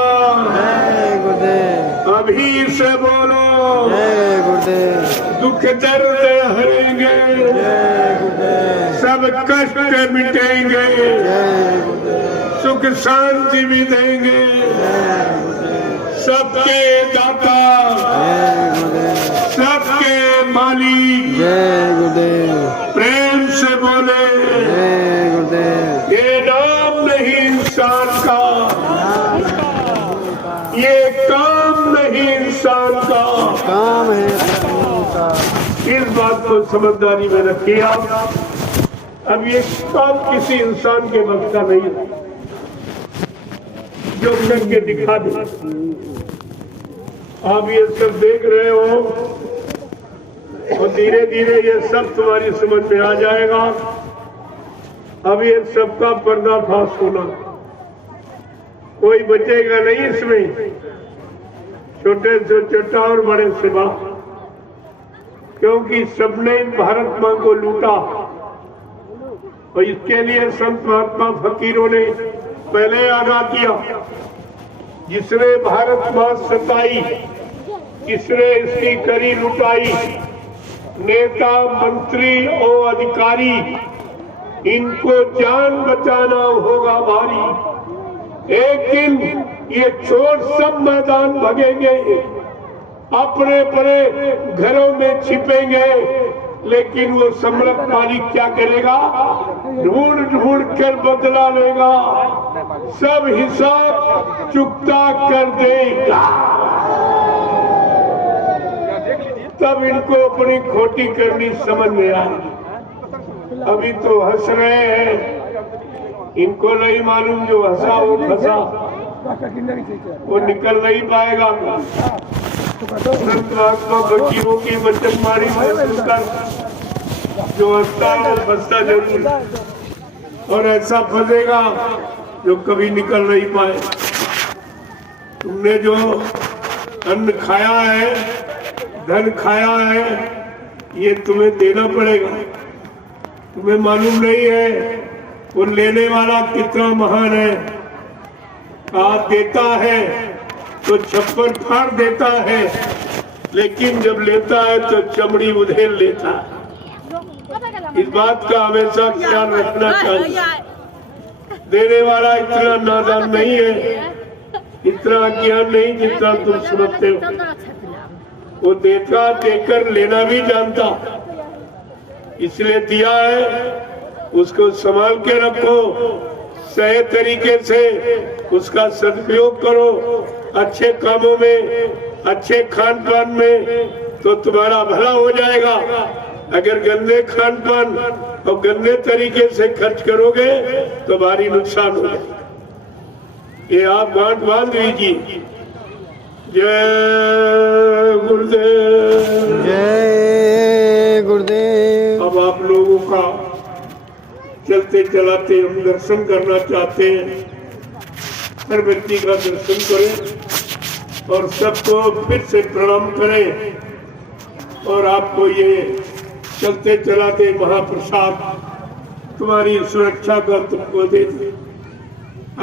जय गुरुदेव। अभी से बोलो, जय गुरुदेव। दुख दर्द हरेंगे, जय गुरुदेव। सब कष्ट मिटेंगे, जय गुरुदेव। सुख शांति भी देंगे, सबके दाता, जय गुरुदेव। सबके मालिक। जय गुरुदेव। प्रेम से बोले, जय गुरुदेव। ये नाम नहीं इंसान का, ये काम नहीं इंसान का, काम है प्रभु का। इस बात को समझदारी में रखिए आप। अब ये काम किसी इंसान के बस का नहीं है जो करके दिखा दे। आप ये सब देख रहे हो और धीरे धीरे ये सब तुम्हारी समझ में आ जाएगा। अब ये सबका पर्दाफाश होना, कोई बचेगा नहीं इसमें, छोटे से छोटा और बड़े से बड़ा, क्योंकि सबने भारत मां को लूटा। और इसके लिए संत महात्मा फकीरों ने पहले आगाह किया, जिसने भारत मां सताई, किसने इसकी करी लुटाई, नेता मंत्री और अधिकारी, इनको जान बचाना होगा भारी। एक दिन ये चोर सब मैदान भगेंगे, अपने अपने घरों में छिपेंगे, लेकिन वो सम्राट मालिक क्या करेगा, ढूंढ ढूंढ कर बदला लेगा, सब हिसाब चुकता कर देगा। तब इनको अपनी खोटी करनी समझ में आएगी। अभी तो हंस रहे हैं, इनको नहीं मालूम जो हंसा वो फंसा, वो निकल नहीं पाएगा। संत महात्मा फकीरों की वचन मारी जो हंसता है वो फंसता जरूर, और ऐसा फंसेगा जो कभी निकल नहीं पाए। तुमने जो अन्न खाया है, धन खाया है, ये तुम्हें देना पड़ेगा। तुम्हें मालूम नहीं है वो लेने वाला कितना महान है। आप देता है तो छप्पर फाड़ देता है, लेकिन जब लेता है तो चमड़ी उधेड़ लेता है। इस बात का हमेशा ख्याल रखना चाहिए। देने वाला इतना नादान नहीं है, इतना ज्ञान नहीं जितना तुम समझते हो। वो देता देकर लेना भी जानता, इसलिए दिया है, उसको संभाल के रखो, सही तरीके से उसका सदुपयोग करो, अच्छे कामों में, अच्छे खान पान में, तो तुम्हारा भला हो जाएगा। अगर गंदे खान पान और गंदे तरीके से खर्च करोगे तो भारी नुकसान हो जाएगा। ये आप गांठ बांध लीजिए। जय गुरुदेव। जय गुरुदेव। अब आप लोगों का चलते चलाते हम दर्शन करना चाहते हैं। हर व्यक्ति का दर्शन करें और सबको फिर से प्रणाम करें, और आपको ये चलते चलाते महाप्रसाद तुम्हारी सुरक्षा का तुमको दे दे।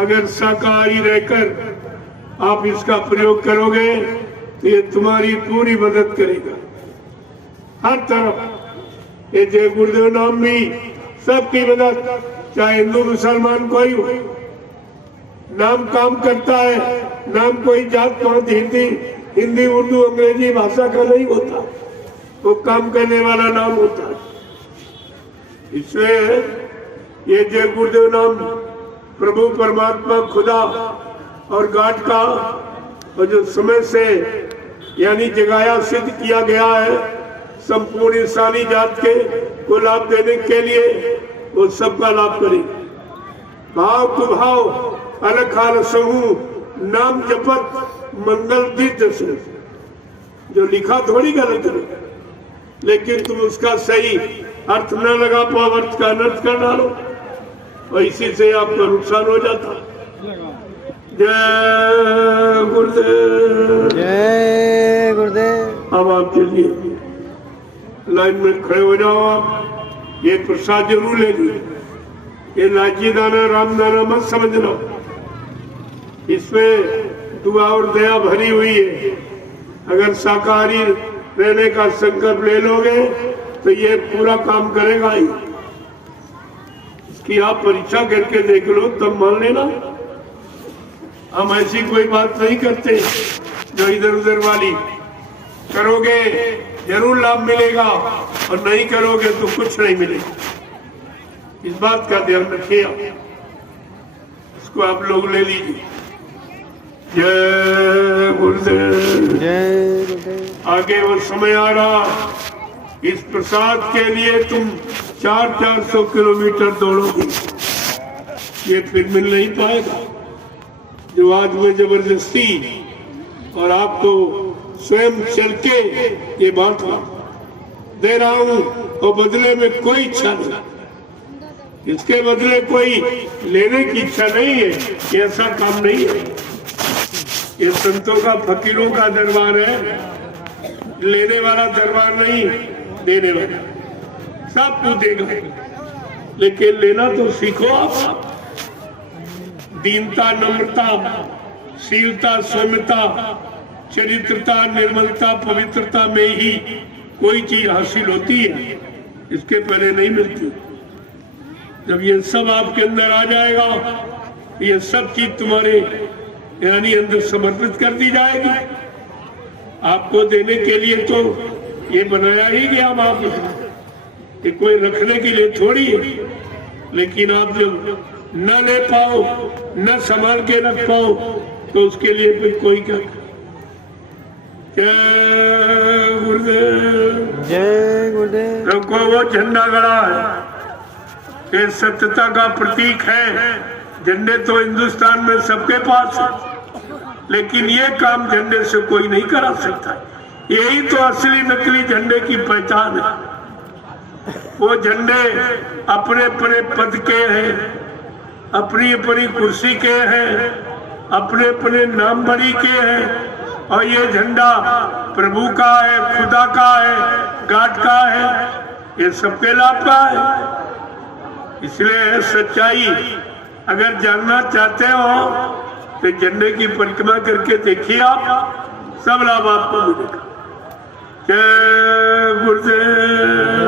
अगर शाकाहारी रहकर आप इसका प्रयोग करोगे तो ये तुम्हारी पूरी मदद करेगा हर तरफ। ये जय गुरुदेव नाम भी सबकी मदद, चाहे हिंदू मुसलमान कोई हो, नाम काम करता है। नाम कोई जात पात हिंदी उर्दू अंग्रेजी भाषा का नहीं होता, वो काम करने वाला नाम होता है। इसलिए ये जय गुरुदेव नाम प्रभु परमात्मा खुदा और गाड का, और जो समय से यानी जगाया सिद्ध किया गया है संपूर्ण इंसानी जात के को लाभ देने के लिए, वो सबका लाभ करे। भाव कुभाव अलग हाल समूह नाम जपत मंगल दीर्घ, जो लिखा थोड़ी गलत है, लेकिन तुम उसका सही अर्थ न लगा पाओ, अर्थ का अनर्थ कर डालो। और इसी से आपका नुकसान हो जाता। जय गुरुदेव। जय गुरुदेव। अब आप चलिए, लाइन में खड़े हो जाओ। आप ये प्रसाद जरूर ले लीजिए। ये लाची दाना राम दाना मत समझना, इसमें दुआ और दया भरी हुई है। अगर शाकाहारी रहने का संकल्प ले लोगे तो ये पूरा काम करेगा ही। इसकी आप परीक्षा करके देख लो तब मान लेना। हम ऐसी कोई बात नहीं करते जो इधर उधर वाली। करोगे जरूर लाभ मिलेगा और नहीं करोगे तो कुछ नहीं मिलेगा। इस बात का ध्यान रखिए। इसको आप लोग ले लीजिए। जय गुरुदेव। जय गुरुदेव। आगे वो समय आ रहा, इस प्रसाद के लिए तुम 400-400 किलोमीटर दौड़ोगे, ये फिर मिल नहीं पाएगा। जो आज में जबरदस्ती और आपको स्वयं चल के ये बांट दे रहा हूं और बदले में कोई इच्छा नहीं, इसके बदले कोई लेने की इच्छा नहीं है। ये ऐसा काम नहीं है। ये संतों का फकीरों का दरबार है, लेने वाला दरबार नहीं, देने वाला। सब कुछ देगा, लेकिन लेना तो सीखो आप। दीनता, नम्रता, शीलता, सौम्यता, चरित्रता, निर्मलता, पवित्रता में ही कोई चीज हासिल होती है, इसके पहले नहीं मिलती। जब ये सब आपके अंदर आ जाएगा, ये सब चीज तुम्हारे यानी अंदर समर्पित कर दी जाएगी। आपको देने के लिए तो ये बनाया ही गया बाप ने, कोई रखने के लिए थोड़ी है। लेकिन आप जब न ले पाओ, न संभाल के रख पाओ, तो उसके लिए फिर कोई क्या। जय गुरुदेव। जय गुरुदेव। देखो वो झंडा गड़ा है, ये सत्यता का प्रतीक है। झंडे तो हिंदुस्तान में सबके पास है, लेकिन ये काम झंडे से कोई नहीं करा सकता। यही तो असली नकली झंडे की पहचान है। वो झंडे अपने अपने पद के हैं, अपनी अपनी कुर्सी के हैं, अपने अपने नाम बड़ी के हैं। और ये झंडा प्रभु का है, खुदा का है, गाड का है, ये सबके लाभ का है। इसलिए सच्चाई अगर जानना चाहते हो तो झंडे की परिक्रमा करके देखिए, आप सब लाभ आपको मिलेगा। जय गुरुदेव।